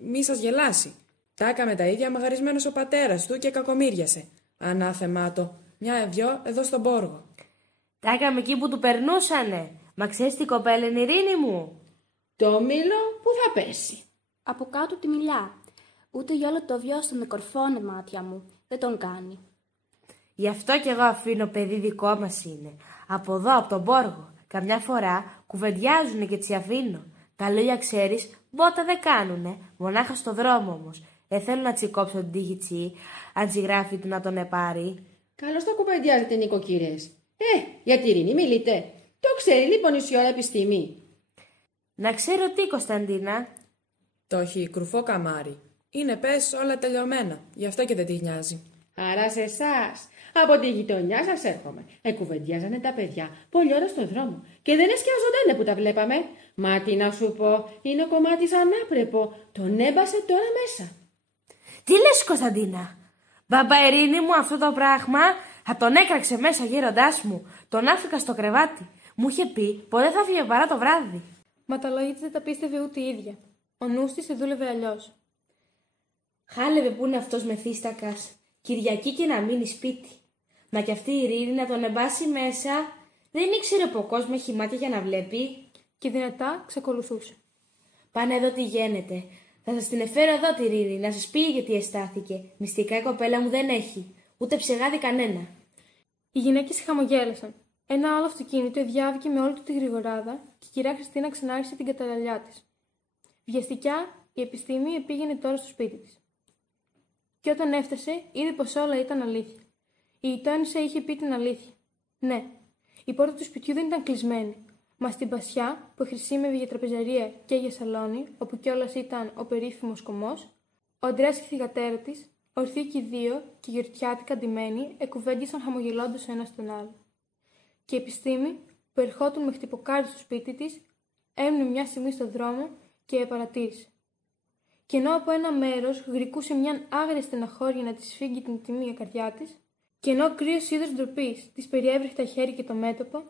μη σας γελάσει. Τα έκαμε τα ίδια μαγαρισμένος ο πατέρας του και κακομύριασε. Ανάθεμά το, μια-δυο εδώ στον πόργο. Τα έκαμε εκεί που του περνούσανε. Μα ξέρεις τι κοπέλα είναι, Ειρήνη μου? Το μήλο που θα πέσει. Από κάτω τη μιλά. Ούτε για όλο το βιό στον κορφώνε μάτια μου. Δεν τον κάνει. Γι' αυτό κι εγώ αφήνω, παιδί δικό μας είναι. Από εδώ, από τον πόργο. Καμιά φορά κουβεντιάζουνε και τσι αφήνω. Τα λόγια ξέρεις, μπότα δεν κάνουνε. Μονάχα στο δρόμο όμως. Θέλουν να τσικόψω την τύχη τσι, αν τσι γράφει του να τον επάρει. Καλώς τα κουβεντιάζετε, νοικοκύρες. Για τη Ειρήνη μιλείτε. Το ξέρει λοιπόν η σιώρα επιστήμη. Να ξέρω τι, Κωνσταντίνα. Το έχει κρουφό καμάρι. Είναι πες όλα τελειωμένα. Γι' αυτό και δεν τη νοιάζει. Άρα σε εσάς. Από τη γειτονιά σας έρχομαι. Κουβεντιάζανε τα παιδιά πολλή ώρα στον δρόμο και δεν εσκιαζόντανε που τα βλέπαμε. Μα τι να σου πω, είναι κομμάτι ανάπρεπο. Τον έμπασε τώρα μέσα. Τι λες, Κωνσταντίνα? Μπαμπά Ειρήνη μου, αυτό το πράγμα θα τον έκραξε μέσα ο γέροντάς μου. Τον άφηκα στο κρεβάτι. Μου είχε πει πως δεν θα φύγε παρά το βράδυ. Μα τα λόγια της δεν τα πίστευε ούτε η ίδια. Ο νους της δούλευε αλλιώς. Χάλευε που είναι αυτός μεθύστακας. Κυριακή και να μείνει σπίτι. Μα κι αυτή η Ειρήνη να τον εμπάσει μέσα. Δεν ήξερε που ο κόσμος έχει μάτια για να βλέπει. Και δυνατά ξεκολουθούσε. Πάνε εδώ τι γίνεται. Θα σας την εφέρω εδώ τη Ειρήνη, να σας πει γιατί αισθάθηκε. Μυστικά η κοπέλα μου δεν έχει. Ούτε ψεγάδι κανένα. Οι γυναίκες χαμογέλασαν. Ένα άλλο αυτοκίνητο διάβηκε με όλη του τη γρηγοράδα και η κυρία Χριστίνα ξανάρχισε την καταλαλιά της. Βιαστικά η επιστήμη πήγαινε τώρα στο σπίτι της. Και όταν έφτασε, είδε πως όλα ήταν αλήθεια. Η γειτόνισσα είχε πει την αλήθεια. Ναι, η πόρτα του σπιτιού δεν ήταν κλεισμένη. Μα στην πασιά, που χρησιμεύε για τραπεζαρία και για σαλόνι, όπου κιόλας ήταν ο περίφημος κομμός, ο Ανδρέας και η θυγατέρα της, ορθοί και οι δύο και γιορτιάτικα ντυμένοι, εκουβέντιασαν χαμογελώντας ο ένας τον άλλο. Και η επιστήμη, που ερχόταν με χτυποκάρι στο σπίτι της, έμεινε μια στιγμή στον δρόμο και παρατήρησε. Και ενώ από ένα μέρος γρικούσε μια άγρια στεναχώρια να της φύγει την τιμία καρδιά της, και ενώ κρύος είδος ντροπής της περιέβρεχε τα χέρια και το μέτωπο,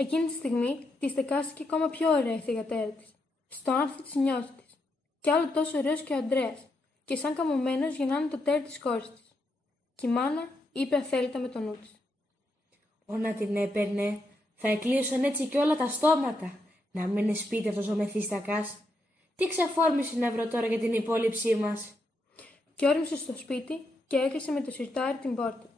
εκείνη τη στιγμή τη στεκάστηκε ακόμα πιο ωραία η θυγατέρα της, στο άνθο της νιώσης της. Κι άλλο τόσο ωραίος και ο Ανδρέας, και σαν καμωμένος για να είναι το τέρι της κόρης της. Κι η μάνα είπε αθέλητα με το νου της. Να την έπαιρνε, θα εκλείωσαν έτσι κι όλα τα στόματα. Να μην είναι σπίτι αυτός ο μεθύστακας. Τι ξεφόρμηση να βρω τώρα για την υπόλοιψή μας. Και όρμησε στο σπίτι και έκλεισε με το σιρτάρι την πόρτα.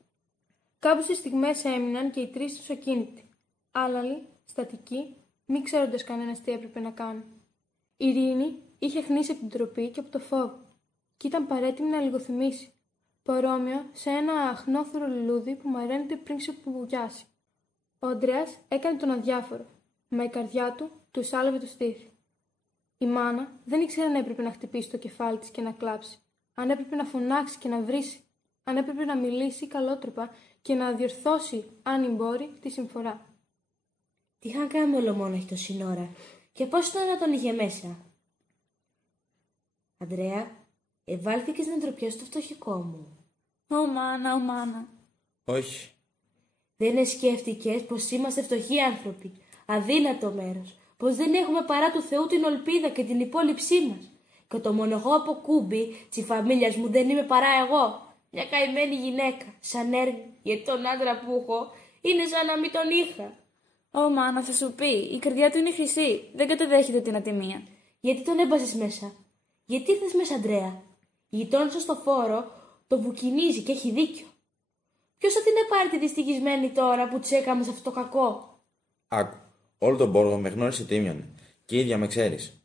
Κάποιες στιγμές έμειναν και οι τρεις τους ακίνητοι. Άλλαλοι, στατικοί, μη ξέροντας κανένας τι έπρεπε να κάνουν. Η Ειρήνη είχε χνήσει από την τροπή και από το φόβο, και ήταν παρέτοιμη να λιγοθυμήσει, παρόμοιο σε ένα αχνόθωρο λουλούδι που μαραίνεται πριν ξεπουβουγιάσει. Ο Ανδρέας έκανε τον αδιάφορο, μα η καρδιά του του σάλευε το στήθι. Η μάνα δεν ήξερε αν έπρεπε να χτυπήσει το κεφάλι της και να κλάψει, αν έπρεπε να φωνάξει και να βρίσει, αν έπρεπε να μιλήσει καλότροπα και να διορθώσει, αν μπορεί, τη συμφορά. Τι είχαν κάνει ολομόναχοι τόση ώρα και πώς ήταν να τον είχε μέσα. Ανδρέα, ευάλθηκες να ντροπιάς το φτωχικό μου. Ω μάνα. Όχι. Δεν σκέφτηκες πως είμαστε φτωχοί άνθρωποι, αδύνατο μέρος, πως δεν έχουμε παρά του Θεού την ολπίδα και την υπόλοιψή μας. Και το μόνο εγώ από κούμπι της φαμίλιας μου δεν είμαι παρά εγώ. Μια καημένη γυναίκα, σαν έρμη, γιατί τον άντρα που έχω είναι σαν να μην τον είχα. Ω μάνα, θα σου πει, η καρδιά του είναι χρυσή, δεν καταδέχεται την ατιμία. Γιατί τον έμπασες μέσα? Γιατί ήρθες μέσα, Ανδρέα? Η γειτόνισσα στο φόρο το βουκινίζει και έχει δίκιο. Ποιος θα την επάρει τη δυστυχισμένη τώρα που της έκαμε αυτό το κακό? Άκου, όλο τον πόργο με γνώρισε τίμιον και η ίδια με ξέρεις.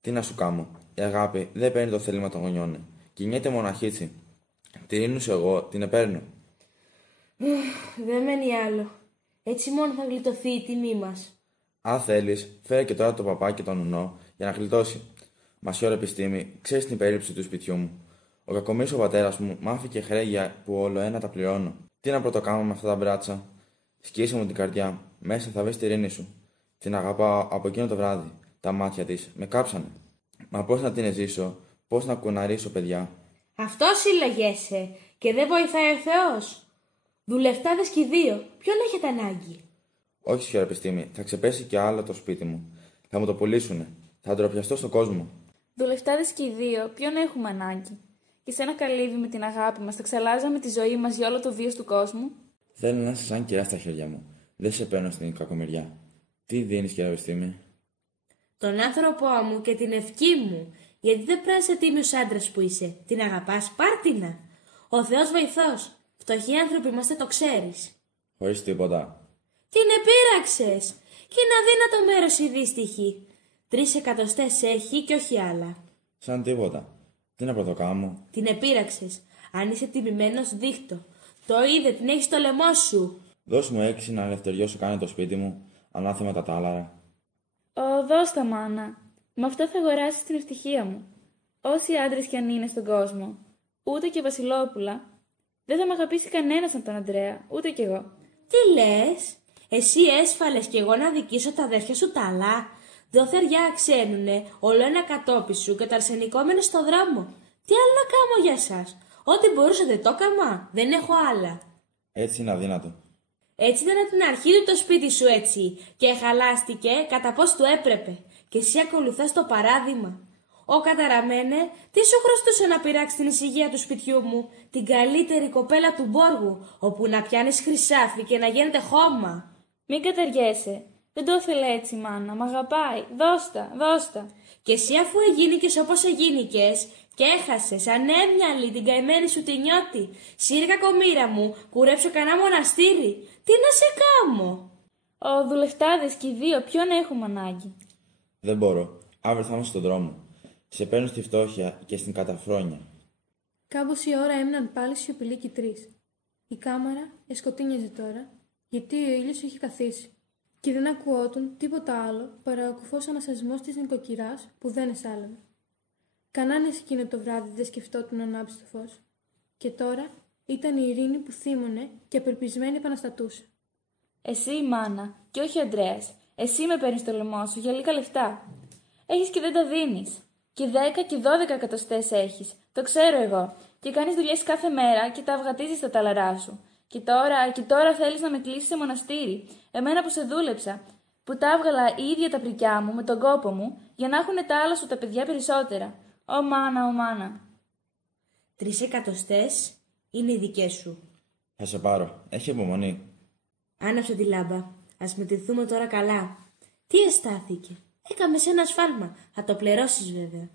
Τι να σου κάνω, η αγάπη δεν παίρνει το θέλημα των γονιών. Κινιέται μοναχίτσι. Τη ρίνουσε εγώ, την επέρνω. Δεν μένει άλλο. Έτσι μόνο θα γλιτωθεί η τιμή μας. Αν θέλεις, φέρε και τώρα το παπά και τον ουνό για να γλιτώσει. Μα η ώρα επιστήμη, ξέρεις την περίληψη του σπιτιού μου. Ο κακομοίρης ο πατέρας μου μ' άφηκε χρέγια που όλο ένα τα πληρώνω. Τι να πρωτοκάνω με αυτά τα μπράτσα? Σκίσε μου την καρδιά, μέσα θα βρεις τη ρίνη σου. Την αγαπάω από εκείνο το βράδυ. Τα μάτια της με κάψανε. Μα πώς να την ζήσω, πώς να κουναρίσω, παιδιά? Αυτό συλλογέσαι και δεν βοηθάει ο Θεός. Δουλευτάδες κι οι δύο, ποιον έχετε ανάγκη? Όχι, σιώρα επιστήμη, θα ξεπέσει κι άλλο το σπίτι μου. Θα μου το πουλήσουνε. Θα ντροπιαστώ στον κόσμο. Δουλευτάδες κι οι δύο, ποιον έχουμε ανάγκη? Και σε ένα καλύβι με την αγάπη μας θα ξαλάζαμε τη ζωή μας για όλο το βίος του κόσμου. Θέλω να είσαι σαν κυρά στα χέρια μου. Δεν σε παίρνω στην κακομοιριά. Τι δίνεις, κυρία επιστήμη? Τον άνθρωπό μου και την ευχή μου. Γιατί δεν πρέπει να είσαι τίμιος άντρας που είσαι. Την αγαπάς, πάρτινα. Ο Θεός βοηθός. Φτωχοί άνθρωποι είμαστε, το ξέρεις. Χωρίς τίποτα. Την επήραξες. Και είναι αδύνατο μέρος η δύστιχη. 3 εκατοστές έχει και όχι άλλα. Σαν τίποτα. Τι να πρωτοκάμω? Την επήραξες. Αν είσαι τιμημένος, δείχτω. Το είδε, την έχει στο λαιμό σου. Δώσ' μου 6 να ελευθεριώσω κάνε το σπίτι μου, ανάθεμα τα τάλαρα. Δώσ' τα, μάνα. Με αυτά θα αγοράσεις την ευτυχία μου. Όσοι άντρες κι αν είναι στον κόσμο, ούτε και Βασιλόπουλα, δεν θα μ' αγαπήσει κανένας σαν τον Αντρέα, ούτε κι εγώ. Τι λες? Εσύ έσφαλες κι εγώ να δικήσω τα αδέρφια σου τα άλλα. Δοθεριά ξέρουνε, όλο ένα κατόπι σου και το αρσενικό μένε στο δρόμο. Τι άλλο να κάνω για σας? Ό,τι μπορούσα δεν το έκαμα, δεν έχω άλλα. Έτσι είναι αδύνατο. Έτσι ήταν από την αρχή του το σπίτι σου έτσι και χαλάστηκε κατά πώς του έπρεπε. Και εσύ ακολουθάς το παράδειγμα. Ω καταραμένε, τι σου χρωστούσε να πειράξει την ησυχία του σπιτιού μου, την καλύτερη κοπέλα του Μπόργου, όπου να πιάνεις χρυσάφι και να γίνεται χώμα. Μην καταργέσαι. Δεν το ήθελε έτσι, μάνα. Μ' αγαπάει. Δώστα. Και εσύ αφού εγίνηκες όπως εγίνηκες και έχασες ανέμυαλη την καημένη σου τη νιώτη, σύρε κακομοίρα μου, κουρέψω κανένα μοναστήρι. Τι να σε κάμω? Δουλευτάδες και οι δύο, ποιον έχουμε ανάγκη? Δεν μπορώ. Αύριο θα είμαστε στον δρόμο. Σε παίρνω στη φτώχεια και στην καταφρόνια. Κάμποση ώρα έμειναν πάλι σιωπηλοί κι οι τρεις. Η κάμαρα εσκοτίνιαζε τώρα, γιατί ο ήλιος είχε καθίσει. Και δεν ακουότουν τίποτα άλλο παρά ο κουφός ανασασμός της νοικοκυράς που δεν εσάλευε. Κανένας εκείνο το βράδυ δεν σκεφτόταν να ανάψει το φως. Και τώρα ήταν η Ειρήνη που θύμωνε και απελπισμένη επαναστατούσε. Εσύ, μάνα, και όχι ο Αντρέας. Εσύ με παίρνεις το λαιμό σου για λίγα λεφτά. Έχεις και δεν τα δίνεις. Και 10 και 12 εκατοστές έχεις. Το ξέρω εγώ. Και κάνεις δουλειές κάθε μέρα και τα αυγατίζεις τα ταλαρά σου. Και τώρα θέλεις να με κλείσεις σε μοναστήρι. Εμένα που σε δούλεψα. Που τα έβγαλα η ίδια τα πρικιά μου με τον κόπο μου για να έχουν τα άλλα σου τα παιδιά περισσότερα. Ω μάνα. 3 εκατοστές είναι οι δικές σου. Θα σε πάρω. Έχει υπομονή. Άναψε τη λάμπα. Ας μετρηθούμε τώρα καλά. Τι αισθάθηκε? Έκαμες ένα σφάλμα. Θα το πληρώσεις βέβαια.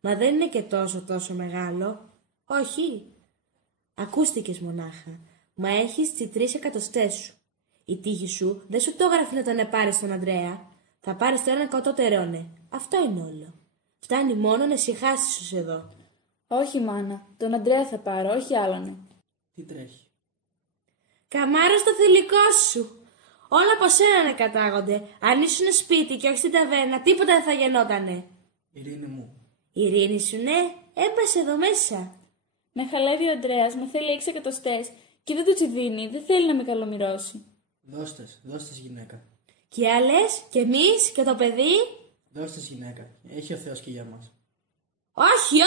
Μα δεν είναι και τόσο μεγάλο. Όχι. Ακούστηκες μονάχα. Μα έχεις τις 3 εκατοστές σου. Η τύχη σου δεν σου το έγραφε να τον πάρεις τον Αντρέα. Θα πάρεις τώρα ένα κοτότερόνε. Αυτό είναι όλο. Φτάνει μόνο να ησυχάσεις εδώ. Όχι, μάνα. Τον Αντρέα θα πάρω, όχι άλλον. Τι τρέχει? Καμάρα στο θηλυκό σου. Όλα από σένα κατάγονται. Αν ήσουν σπίτι και όχι στην ταβέρνα, τίποτα δεν θα γεννότανε. Ειρήνη μου. Ειρήνη σου, ναι, έμπασε εδώ μέσα. Με χαλεύει ο Αντρέας, με θέλει 6 εκατοστές και δεν του τσι δίνει, δεν θέλει να με καλομυρώσει. Δώστες γυναίκα. Και άλλες, και εμείς, και το παιδί. Δώστες γυναίκα. Έχει ο Θεός και για μας. Όχι.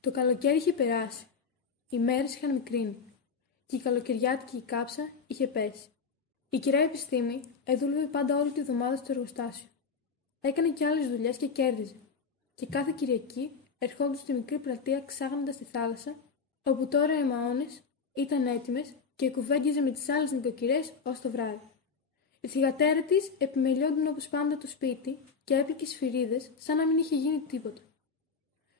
Το καλοκαίρι είχε περάσει. Οι μέρες είχαν μικρύνει και η καλοκαιριάτικη κάψα είχε πέσει. Η κυρά Επιστήμη δούλευε πάντα όλη τη βδομάδα στο εργοστάσιο. Έκανε και άλλες δουλειές και κέρδιζε. Και κάθε Κυριακή ερχόντουσαν στη μικρή πλατεία ξάγνοντας τη θάλασσα, όπου τώρα οι μαώνες ήταν έτοιμες και κουβέντιαζε με τις άλλες νοικοκυρές ως το βράδυ. Η θυγατέρα της επιμελιόντουν όπως πάντα το σπίτι και έπλεκε σφυρίδες σαν να μην είχε γίνει τίποτα.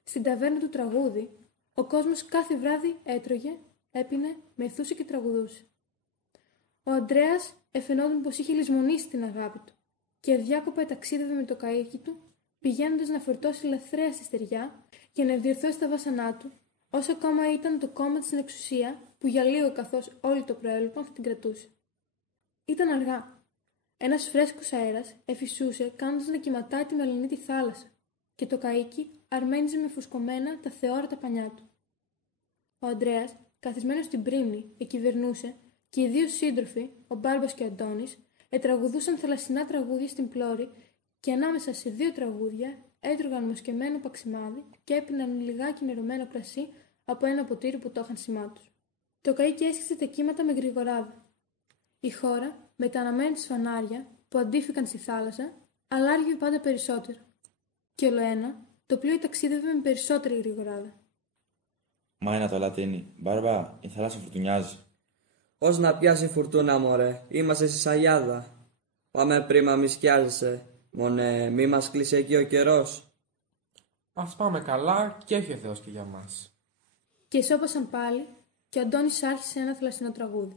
Στην ταβέρνα του Τραγούδι, ο κόσμος κάθε βράδυ έτρωγε, έπινε, μεθούσε και τραγουδούσε. Ο Αντρέας εφαινόταν πως είχε λησμονήσει την αγάπη του και αδιάκοπα ταξίδευε με το καΐκι του, πηγαίνοντας να φορτώσει λαθρέα στη στεριά για να διορθώσει τα βάσανά του, όσο ακόμα ήταν το κόμμα στην εξουσία που για λίγο καθώς όλοι το προέβλεπαν θα την κρατούσε. Ήταν αργά. Ένας φρέσκος αέρας εφυσούσε κάνοντας να κυματάει τη μελανή τη θάλασσα και το καΐκι αρμένιζε με φουσκωμένα τα θεόρατα πανιά του. Ο Αντρέας καθισμένος στην πρίμνη, εκυβερνούσε και οι δύο σύντροφοι, ο Μπάρμπας και ο Αντώνης, τραγουδούσαν θαλασσινά τραγούδια στην πλώρη και ανάμεσα σε δύο τραγούδια έτρωγαν μοσκεμένο παξιμάδι και έπιναν λιγάκι νερωμένο κρασί από ένα ποτήρι που το είχαν σημά τους. Το καΐκι έσχισε τα κύματα με γρηγοράδα. Η χώρα, με τα αναμένη της φανάρια που αντίφηκαν στη θάλασσα, αλλάργευε πάντα περισσότερο. Και ολοένα, το πλοίο ταξίδευε με περισσότερη γρηγοράδα. Μάινα το λατίνι. Μπάρμπα, η θάλασσα φουρτουνιάζει. Ως να πιάσει φουρτούνα, μωρέ. Είμαστε στη Σαγιάδα. Πάμε πρίμα, μη σκιάζεσαι. Μόνε, μη μας κλείσει εκεί ο καιρός. Ας πάμε καλά και έχει ο Θεός και για μας. Και σώπασαν πάλι και ο Αντώνης άρχισε ένα θαλασσινό τραγούδι.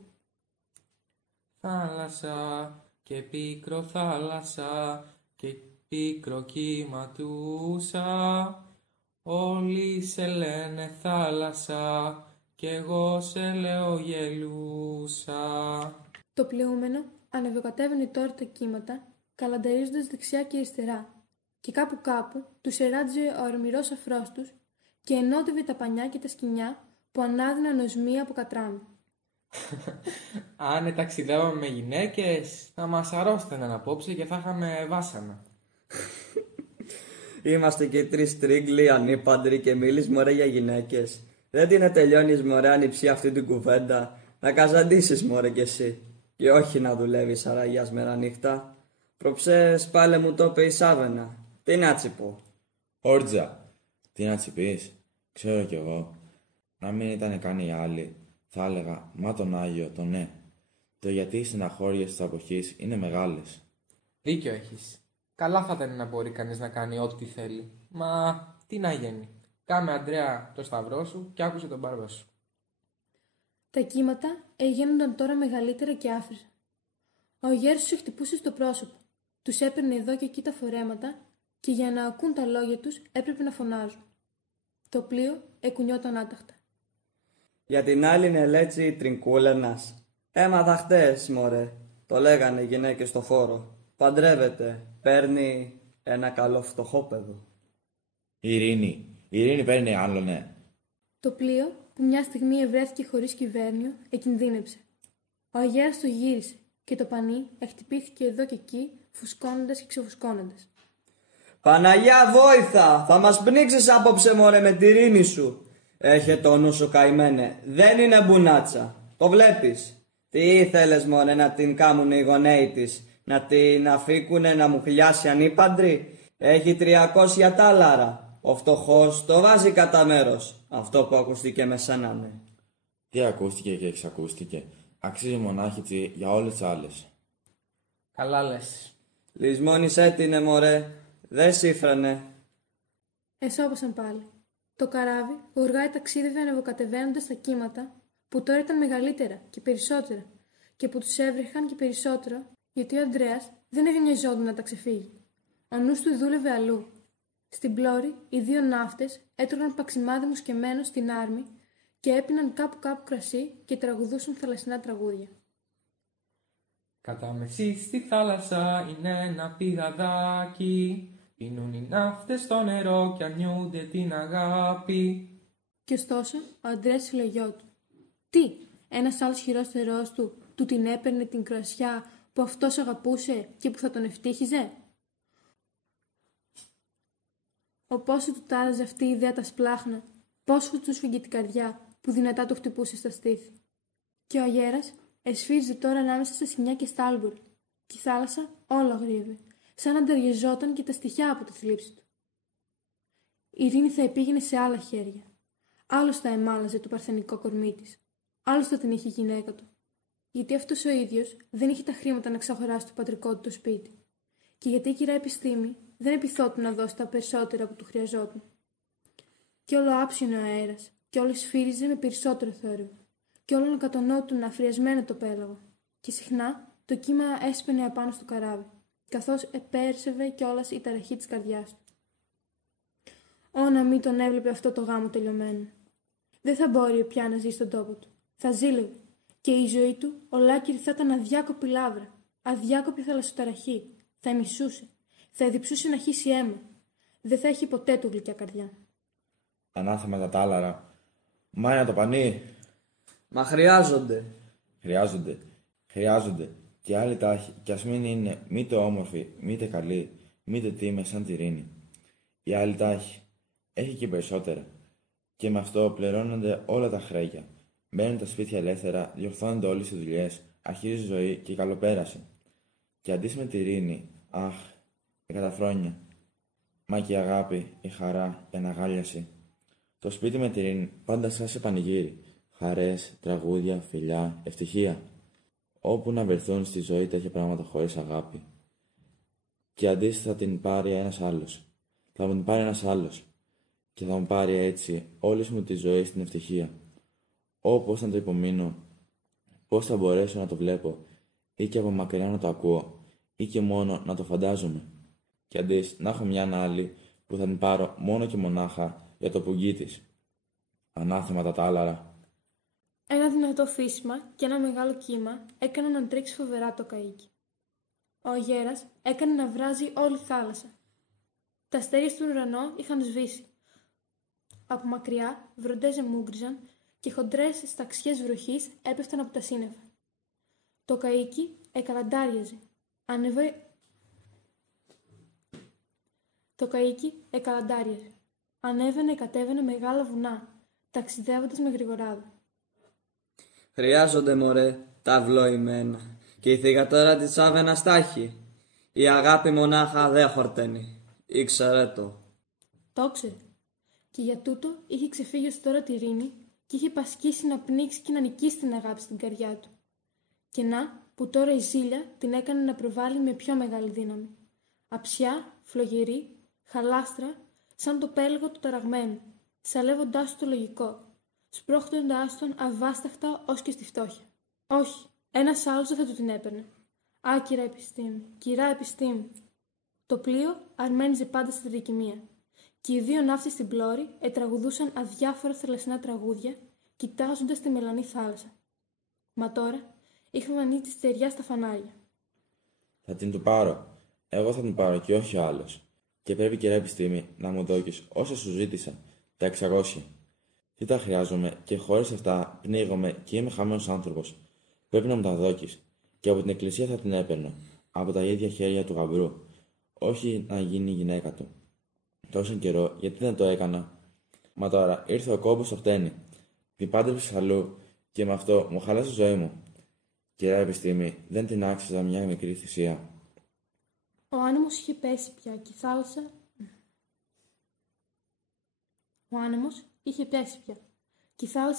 Θάλασσα και πίκρο θάλασσα και πίκρο κύματούσα. Όλοι σε λένε θάλασσα κι εγώ σε λέω γελούσα. Το πλεούμενο ανεβοκατέβαινε τώρα τα κύματα, καλανταρίζοντας δεξιά και αριστερά, και κάπου τους εράτζε ο αρμυρός αφρός τους και ενότευε τα πανιά και τα σκοινιά που ανάδυναν ως μία από κατράμι. Αν ταξιδεύαμε με γυναίκες, θα μας αρρώσταναν απόψε και θα είχαμε βάσανα. Είμαστε και τρεις τρίγκλοι, ανήπαντροι και μίλεις μωρέ για γυναίκες. Δεν την τελειώνεις μωρέ ανιψή αυτή την κουβέντα. Να καζαντήσεις μωρέ κι εσύ. Και όχι να δουλεύεις αραγιάς μέρα νύχτα. Προψές πάλε μου το είπε η Σάβενα. Τι να τσι πω. Όρτζα, τι να τσι πεις. Ξέρω κι εγώ. Να μην ήταν καν οι άλλοι, θα έλεγα μα τον Άγιο, τον ναι. Το γιατί οι στεναχώριες της αποχής είναι μεγάλες. Δίκιο έχεις. Καλά θα ήταν να μπορεί κανείς να κάνει ό,τι θέλει. Μα τι να γίνει. Κάμε, Αντρέα, το σταυρό σου και άκουσε τον Μπάρμπα σου. Τα κύματα έγιναν τώρα μεγαλύτερα και άφριζαν. Ο γέρος τους χτυπούσε στο πρόσωπο. Τους έπαιρνε εδώ και εκεί τα φορέματα και για να ακούν τα λόγια τους έπρεπε να φωνάζουν. Το πλοίο εκουνιόταν άταχτα. Για την άλλη νελέτσι τρινκούλενας. Έμαθα χτες, μωρέ. Το λέγανε οι γυναίκες στο χώρο. Παντρεύεται. Παίρνει ένα καλό φτωχόπεδο. Η Ειρήνη παίρνει άλλο, ναι. Το πλοίο που μια στιγμή ευρέθηκε χωρίς κυβέρνιο εκινδύνεψε. Ο αγέρας το γύρισε και το πανί χτυπήθηκε εδώ και εκεί, φουσκώνοντας και ξεφουσκώνοντας. Παναγιά βόηθα! Θα μας πνίξεις απόψε μωρέ με τη ειρήνη σου. Έχε το νου σου καημένε. Δεν είναι μπουνάτσα. Το βλέπεις. Τι ήθελες μωρέ να την κάμουνε οι γονέοι της. Να την αφήκουνε να μου χλιάσει ανήπαντρη. Έχει 300 τάλαρα. Ο φτωχός το βάζει κατά μέρος. Αυτό που ακούστηκε με σένα, ναι. Τι ακούστηκε και εξακούστηκε. Αξίζει μονάχητσι για όλες τις άλλες. Καλά λες. Λυσμόνησέ την, μωρέ. Δεν σύφρανε. Εσώπασαν πάλι. Το καράβι γοργά ταξίδευε ανεβοκατεβαίνοντας τα κύματα που τώρα ήταν μεγαλύτερα και περισσότερα και που τους έβρεχαν και περισσότερο γιατί ο Ανδρέας δεν εγνιαζόταν να τα ξεφύγει. Ο νους του δούλευε αλλού. Στην πλώρη οι δύο ναύτες έτρωγαν παξιμάδι μουσκεμένο στην άρμη και έπιναν κάπου κρασί και τραγουδούσαν θαλασσινά τραγούδια. Κατά μεσή στη θάλασσα είναι ένα πηγαδάκι. Πίνουν οι ναύτες στο νερό και αρνιούνται την αγάπη. Και ωστόσο ο Ανδρέας συλλογιό του. Τι, ένας άλλος χειρότερός του την έπαιρνε την κρασιά που αυτός αγαπούσε και που θα τον ευτύχιζε. Ο πόσο του τάραζε αυτή η ιδέα τα σπλάχνα, πόσο του σφίγγε την καρδιά που δυνατά του χτυπούσε στα στήθη. Και ο αγέρας εσφύριζε τώρα ανάμεσα στα σημιά και στα άλμπουρ, και η θάλασσα όλο αγρίευε, σαν να ντεριαζόταν και τα στοιχιά από τη θλίψη του. Η Ειρήνη θα επήγαινε σε άλλα χέρια. Άλλος θα εμάλαζε το παρθενικό κορμί της. Άλλος θα την είχε η γυναίκα του. Γιατί αυτός ο ίδιος δεν είχε τα χρήματα να εξαγοράσει το πατρικό του το σπίτι. Και γιατί η κυρά επιστήμη δεν επιθόταν να δώσει τα περισσότερα που του χρειαζόταν. Κι όλο άψινε ο αέρας, κι όλο σφύριζε με περισσότερο θόρυβο, κι όλο κατονότουν αφριασμένο το πέλαγο. Και συχνά το κύμα έσπαινε απάνω στο καράβι, καθώς επέρσευε κιόλας η ταραχή της καρδιάς του. Ω να μην τον έβλεπε αυτό το γάμο τελειωμένο. Δεν θα μπορεί πια να ζει στον τόπο του. Θα ζήλευε. Και η ζωή του ολάκυρη θα ήταν αδιάκοπη λάβρα, αδιάκοπη θαλασσοταραχή. Θα μισούσε. Θα διψούσε να χύσει αίμα. Δεν θα έχει ποτέ του γλυκιά καρδιά. Ανάθεμα τα τάλαρα. Μάνα το πανί. Μα χρειάζονται. Χρειάζονται. Και άλλοι τάχοι, κι ας μην είναι μήτε όμορφοι, μήτε καλοί, μήτε τίμες σαν τη Ειρήνη. Οι άλλοι τάχοι. Έχει και περισσότερα. Και με αυτό πληρώνονται όλα τα χρέια. Μπαίνουν τα σπίτια ελεύθερα, διορθώνονται όλες οι δουλειές, αρχίζει ζωή και καλοπέρασε. Και αντί με τη Ειρήνη, αχ, η καταφρόνια. Μα και η αγάπη, η χαρά, η αναγάλιαση. Το σπίτι με τη Ειρήνη πάντα σαν σε πανηγύρι. Χαρές, τραγούδια, φιλιά, ευτυχία. Όπου να βρεθούν στη ζωή τέτοια πράγματα χωρίς αγάπη. Και αντίστοιχα θα την πάρει ένας άλλος. Θα μου την πάρει ένας άλλος. Και θα μου πάρει έτσι όλη μου τη ζωή στην ευτυχία. Πώς να το υπομείνω, πώς θα μπορέσω να το βλέπω, ή και από μακριά να το ακούω, ή και μόνο να το φαντάζομαι. Και αντί να έχω μια άλλη που θα την πάρω μόνο και μονάχα για το πουγγί της. Ανάθεμα τα τάλαρα. Ένα δυνατό φύσιμα και ένα μεγάλο κύμα έκαναν να τρέξει φοβερά το καΐκι. Ο αγέρας έκανε να βράζει όλη η θάλασσα. Τα αστέρια στον ουρανό είχαν σβήσει. Από μακριά βροντές μούγκριζαν και χοντρές σταξιές βροχής έπεφταν από τα σύννεφα. Το καΐκι εκαλαντάριαζε. Ανέβαινε, κατέβαινε μεγάλα βουνά, ταξιδεύοντας με γρηγοράδα. Χρειάζονται, μωρέ, τα αυλοημένα. Και η θυγατέρα της Άβαινα στάχει. Η αγάπη μονάχα δεν χορταίνει. Ήξερε το. Το ήξερε. Και για τούτο είχε ξεφύγει ως τώρα τη Ειρήνη και είχε πασχίσει να πνίξει και να νικήσει την αγάπη στην καρδιά του. Και να, που τώρα η ζήλια την έκανε να προβάλλει με πιο μεγάλη δύναμη. Αψιά, φλογερή, χαλάστρα, σαν το πέλαγο του ταραγμένου, σαλεύοντάς του το λογικό, σπρώχνοντάς τον αβάσταχτα ως και στη φτώχεια. Όχι, ένας άλλος δεν θα του την έπαιρνε. Άκυρα επιστήμη, κυρά επιστήμη. Το πλοίο αρμένιζε πάντα στη δικημία. Και οι δύο ναύτες στην πλώρη ετραγουδούσαν αδιάφορα θαλασσινά τραγούδια, κοιτάζοντας τη μελανή θάλασσα. Μα τώρα είχαμε ανοίξει τη στεριά στα φανάρια. Θα την του πάρω. Εγώ θα την πάρω και όχι ο άλλος. Και πρέπει, κυρία Επιστήμη, να μου δώκεις όσα σου ζήτησα, τα 600. Τι τα χρειάζομαι και χωρίς αυτά πνίγομαι και είμαι χαμένος άνθρωπος. Πρέπει να μου τα δώκεις. Και από την εκκλησία θα την έπαιρνω. Από τα ίδια χέρια του γαμπρού. Όχι να γίνει η γυναίκα του. Τόσο καιρό, γιατί δεν το έκανα. Μα τώρα ήρθε ο κόμπος στο χτένι. Την πάντρεψε αλλού και με αυτό μου χαλάσε τη ζωή μου. Κυρία Επιστήμη, δεν την άξιζα μια μικρή θυσία. Ο άνεμος είχε πέσει πια και η θάλασσα.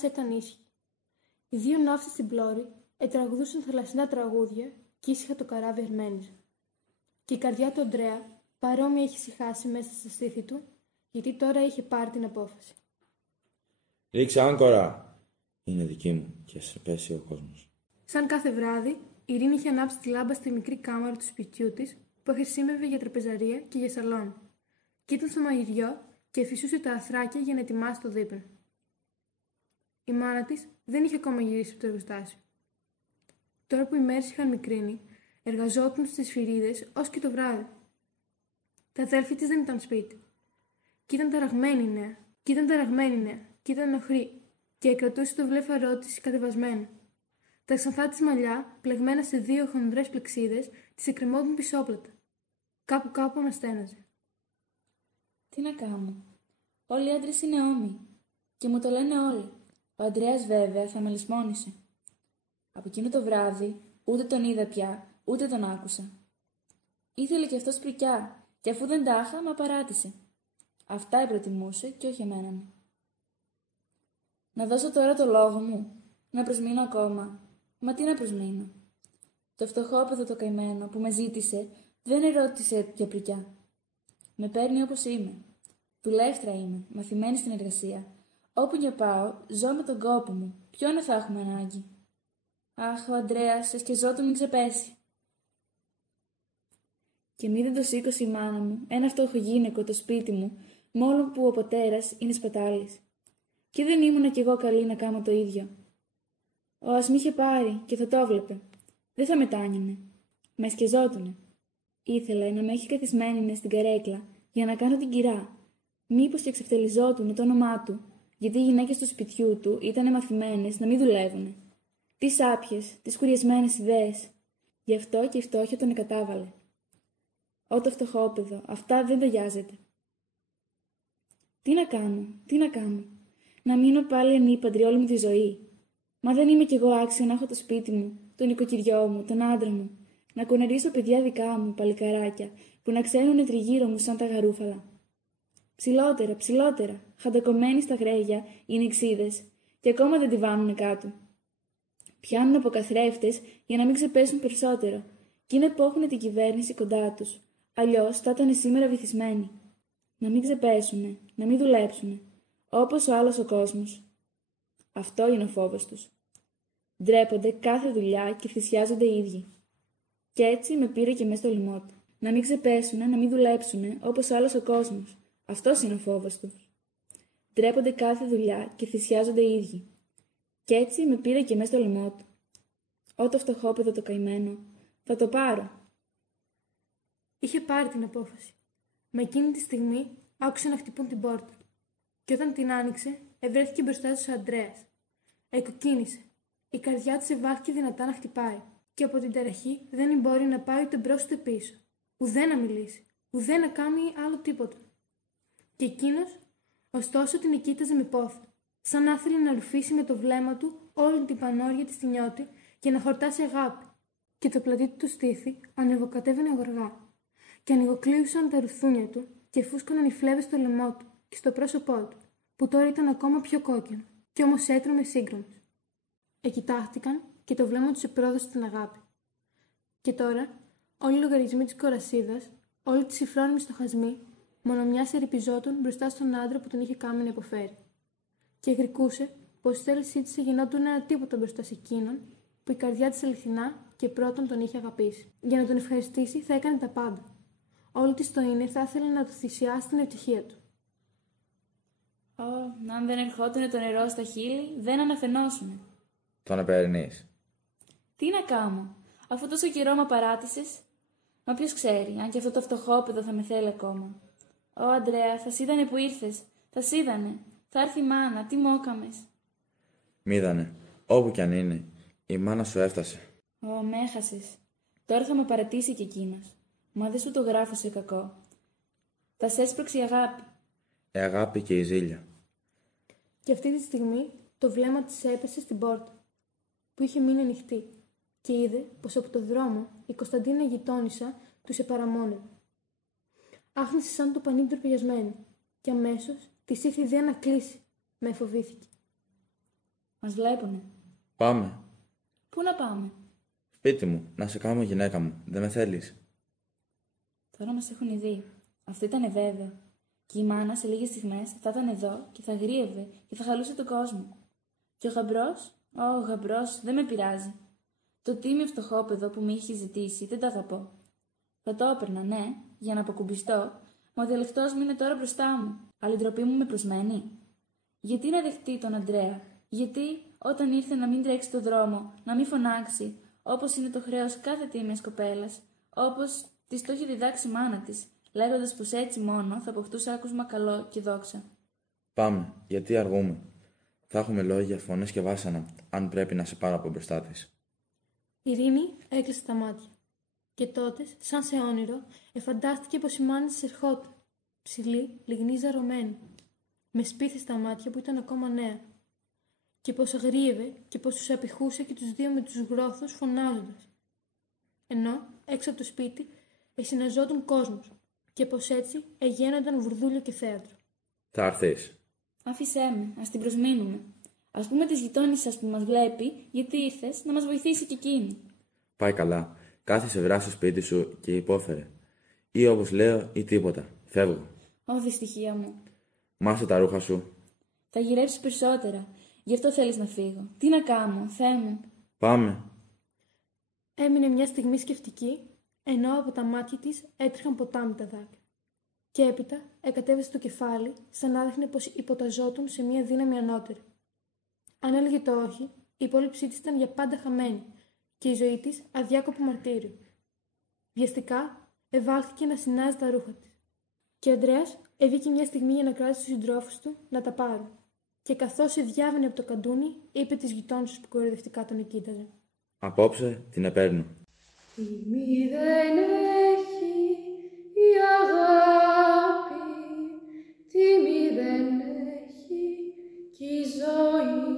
Ήταν ήσυχη. Οι δύο ναύτες στην πλώρη ετραγουδούσαν θαλασσινά τραγούδια και ήσυχα το καράβι αρμένιζε. Και η καρδιά του Αντρέα παρόμοια είχε ησυχάσει μέσα στα στήθη του, γιατί τώρα είχε πάρει την απόφαση. Ρίξε άγκορα! Είναι δική μου και σε πέσει ο κόσμος. Σαν κάθε βράδυ, η Ειρήνη είχε ανάψει τη λάμπα στη μικρή κάμαρα του σπιτιού της, που χρησιμεύε για τραπεζαρία και για σαλόνι. Και ήταν στο μαγειριό και φυσούσε τα αθράκια για να ετοιμάσει το δείπνο. Η μάνα της δεν είχε ακόμα γυρίσει από το εργοστάσιο. Τώρα που οι μέρες είχαν μικρύνει, εργαζόταν στις σφυρίδες ως και το βράδυ. Τα αδέλφια της δεν ήταν σπίτι. Κι ήταν ταραγμένη νέα. Κι ήταν ενοχρή. Και κρατούσε το βλέφαρό της κατεβασμένο. Τα ξανθά της μαλλιά, πλεγμένα σε δύο χονδρές πλεξίδες, της εκκρεμόταν πισόπλατα. Κάπου αναστέναζε. Τι να κάνω. Όλοι οι άντρες είναι όμοιοι. Και μου το λένε όλοι. Ο Αντρέας βέβαια θα με λησμόνισε. Από εκείνο το βράδυ ούτε τον είδα πια, ούτε τον άκουσα. Ήθελε κι αυτός πρικιά, και αφού δεν τα είχα, με παράτησε. Αυτά προτιμούσε και όχι εμένα μου. Να δώσω τώρα το λόγο μου, να προσμείνω ακόμα. Μα τι να προσμείνω. Το φτωχόπεδο το καημένο που με ζήτησε δεν ερώτησε για πρικιά. Με παίρνει όπως είμαι. Δουλεύτρα είμαι, μαθημένη στην εργασία. Όπου και πάω, ζω με τον κόπο μου. Ποιον θα έχουμε ανάγκη. Αχ, ο Αντρέας, εσκεζότου μην ξεπέσει. Και μη δεν το σήκωσε η μάνα μου, ένα φτωχογύναικο το σπίτι μου, μόνο που ο πατέρας είναι σπατάλης. Και δεν ήμουνα κι εγώ καλή να κάνω το ίδιο. Ας μ' είχε πάρει και θα το βλέπε. Δεν θα μετάνιωνε. Με σκεζότουνε. Ήθελε να με έχει καθισμένη στην καρέκλα για να κάνω την κυρά. Μήπως και εξευτελιζότουνε το όνομά του, γιατί οι γυναίκες του σπιτιού του ήταν μαθημένες να μην δουλεύουν. Τι άπιες, τι σκουριασμένες ιδέες. Γι' αυτό και η φτώχεια τον εκατάβαλε. Ω το φτωχόπεδο, αυτά δεν ταιριάζεται. Τι να κάνω. Να μείνω πάλι ανήπαντρη όλη μου τη ζωή. Μα δεν είμαι κι εγώ άξιο να έχω το σπίτι μου, τον νοικοκυριό μου, τον άντρα μου. Να κονερίσω παιδιά δικά μου, παλικαράκια, που να ξέρουν τριγύρω μου σαν τα γαρούφαλα. Ψηλότερα, χαντακωμένοι στα γρέγια οι νηξίδες, και ακόμα δεν τη βάνουνε κάτω. Πιάνουν από καθρέφτες για να μην ξεπέσουν περισσότερο, και είναι που έχουν την κυβέρνηση κοντά τους. Αλλιώς θα ήταν σήμερα βυθισμένοι. Να μην ξεπέσουνε, να μην δουλέψουνε, όπως ο άλλος ο κόσμος. Αυτό είναι ο φόβος τους. Ντρέπονται κάθε δουλειά και θυσιάζονται οι ίδιοι. Κι έτσι με πήρε και μέσα στο λαιμό του. Να μην ξεπέσουνε, να μην δουλέψουνε, όπως ο άλλος ο κόσμος. Αυτός είναι ο φόβος τους. Ντρέπονται κάθε δουλειά και θυσιάζονται οι ίδιοι. Κι έτσι με πήρε και μέσα στο λαιμό του. Ω το φτωχόπεδο το καημένο, θα το πάρω. Είχε πάρει την απόφαση. Με εκείνη τη στιγμή άκουσε να χτυπούν την πόρτα. Και όταν την άνοιξε, ευρέθηκε μπροστά του ο Αντρέας. Εκοκίνησε. Η καρδιά της ευάχθηκε δυνατά να χτυπάει. Και από την ταραχή δεν μπορεί να πάει ούτε μπρος ούτε πίσω. Ουδέ να μιλήσει. Ουδέ να κάνει άλλο τίποτα. Και εκείνος, ωστόσο, την εκοίταζε με πόθο. Σαν να ήθελε να ρουφήσει με το βλέμμα του όλη την πανόρια της στη νιώτη και να χορτάσει αγάπη. Και το πλατή του στήθη ανεβοκατέβαινε γοργά. Και ανοιγοκλείουσαν τα ρουθούνια του και φούσκωναν οι φλέβες στο λαιμό του και στο πρόσωπό του, που τώρα ήταν ακόμα πιο κόκκινο, κι όμως έτρωμε σύγχρονος. Εκοιτάχτηκαν και το βλέμμα τους επρόδωσε την αγάπη. Και τώρα, όλοι οι λογαριασμοί της κορασίδας, όλοι τις υφρόνιμοι στοχασμοί, μόνο μια ερυπιζόταν μπροστά στον άντρα που τον είχε κάνει να υποφέρει. Και γρικούσε πως η θέλησή της γινόταν ένα τίποτα μπροστά σε εκείνον, που η καρδιά της αληθινά και πρώτον τον είχε αγαπήσει. Για να τον ευχαριστήσει θα έκανε τα πάντα. Όλη της το είναι θα ήθελε να του θυσιάσει την ευτυχία του. Αν δεν ερχότουνε το νερό στα χείλη, δεν αναφαινόσουνε. Τον επερνείς. Τι να κάνω, αφού τόσο καιρό με παράτησες. Μα ποιος ξέρει, αν και αυτό το φτωχόπεδο θα με θέλει ακόμα. Αντρέα, θα σίδανε που ήρθες. Θα σίδανε. Θα έρθει η μάνα, τι μόκαμες. Μ' είδανε. Όπου κι αν είναι, η μάνα σου έφτασε. Με έχασες. Τώρα θα με παρατήσει κι εκείνος. Μα δεν σου το γράφω σε κακό. Θα σε έσπρωξε η αγάπη. Η αγάπη και η ζήλια. Και αυτή τη στιγμή το βλέμμα της έπεσε στην πόρτα, που είχε μείνει ανοιχτή, και είδε πως από το δρόμο η Κωνσταντίνα γειτόνισσα τους επαραμόνευε. Άχνησε σαν το πανί ντροπιασμένη, και αμέσως της ήρθε η ιδέα να κλείσει. Με φοβήθηκε. Μας βλέπουνε. Πάμε. Πού να πάμε? Σπίτι μου, να σε κάνω γυναίκα μου. Δεν με θέλεις? Τώρα μας έχουν δει. Αυτό ήταν βέβαιο. Και η μάνα σε λίγες στιγμές θα ήταν εδώ και θα γρίευε και θα χαλούσε τον κόσμο. Και ο γαμπρός, ο γαμπρός δεν με πειράζει. Το τίμιο φτωχόπεδο που με είχε ζητήσει δεν το αγαπώ. Θα το έπαιρνα, ναι, για να αποκουμπιστώ, μα ο διαλεκτός μου είναι τώρα μπροστά μου. Αλλά η ντροπή μου με προσμένει. Γιατί να δεχτεί τον Αντρέα? Γιατί όταν ήρθε να μην τρέξει το δρόμο, να μην φωνάξει, όπως είναι το χρέος κάθε τίμιας κοπέλας, όπως της το είχε διδάξει η μάνα της, λέγοντας πως έτσι μόνο θα αποκτούσε άκουσμα καλό και δόξα. Πάμε, γιατί αργούμε. Θα έχουμε λόγια, φωνές και βάσανα, αν πρέπει να σε πάρω από μπροστά της. Η Ειρήνη έκλεισε τα μάτια. Και τότε, σαν σε όνειρο, εφαντάστηκε πως η μάνα της ερχόταν, ψηλή, λιγνή, ζαρωμένη, με σπίθη στα μάτια που ήταν ακόμα νέα, και πως αγρίευε και πως τους απηχούσε και τους δύο με τους γρόθους φωνάζοντας. Ενώ, έξω από το σπίτι, εσυναζόταν κόσμος, και πως έτσι εγένονταν βουρδούλιο και θέατρο. Θα έρθεις? Άφησέ με, ας την προσμείνουμε. Ας πούμε της γειτόνισσας που μας βλέπει, γιατί ήρθες, να μας βοηθήσει κι εκείνη. Πάει καλά. Κάθισε βρά στο σπίτι σου και υπόφερε. Ή όπως λέω, ή τίποτα. Φεύγω. Δυστυχία μου. Μάσε τα ρούχα σου. Θα γυρέψεις περισσότερα. Γι' αυτό θέλεις να φύγω. Τι να κάνω, Θεέ μου. Πάμε. Έμεινε μια στιγμή σκεφτική, ενώ από τα μάτια της έτρεχαν ποτάμι τα δάκρυα. Και έπειτα εκατέβησε το κεφάλι, σαν να δείχνε πως υποταζόταν σε μια δύναμη ανώτερη. Αν έλεγε το όχι, η υπόλοιψή της ήταν για πάντα χαμένη και η ζωή της αδιάκοπο μαρτύριο. Βιαστικά ευάλθηκε να συνάζει τα ρούχα της. Και ο Ανδρέας έβγηκε μια στιγμή για να κράτησε τους συντρόφους του να τα πάρουν. Και καθώς διάβαινε από το καντούνι, είπε τις γειτόνισσες που κοροϊδευτικά τον εκοίταζε. Απόψε την επέρνω. Τιμή δεν έχει η αγάπη, τιμή δεν έχει κι η ζωή.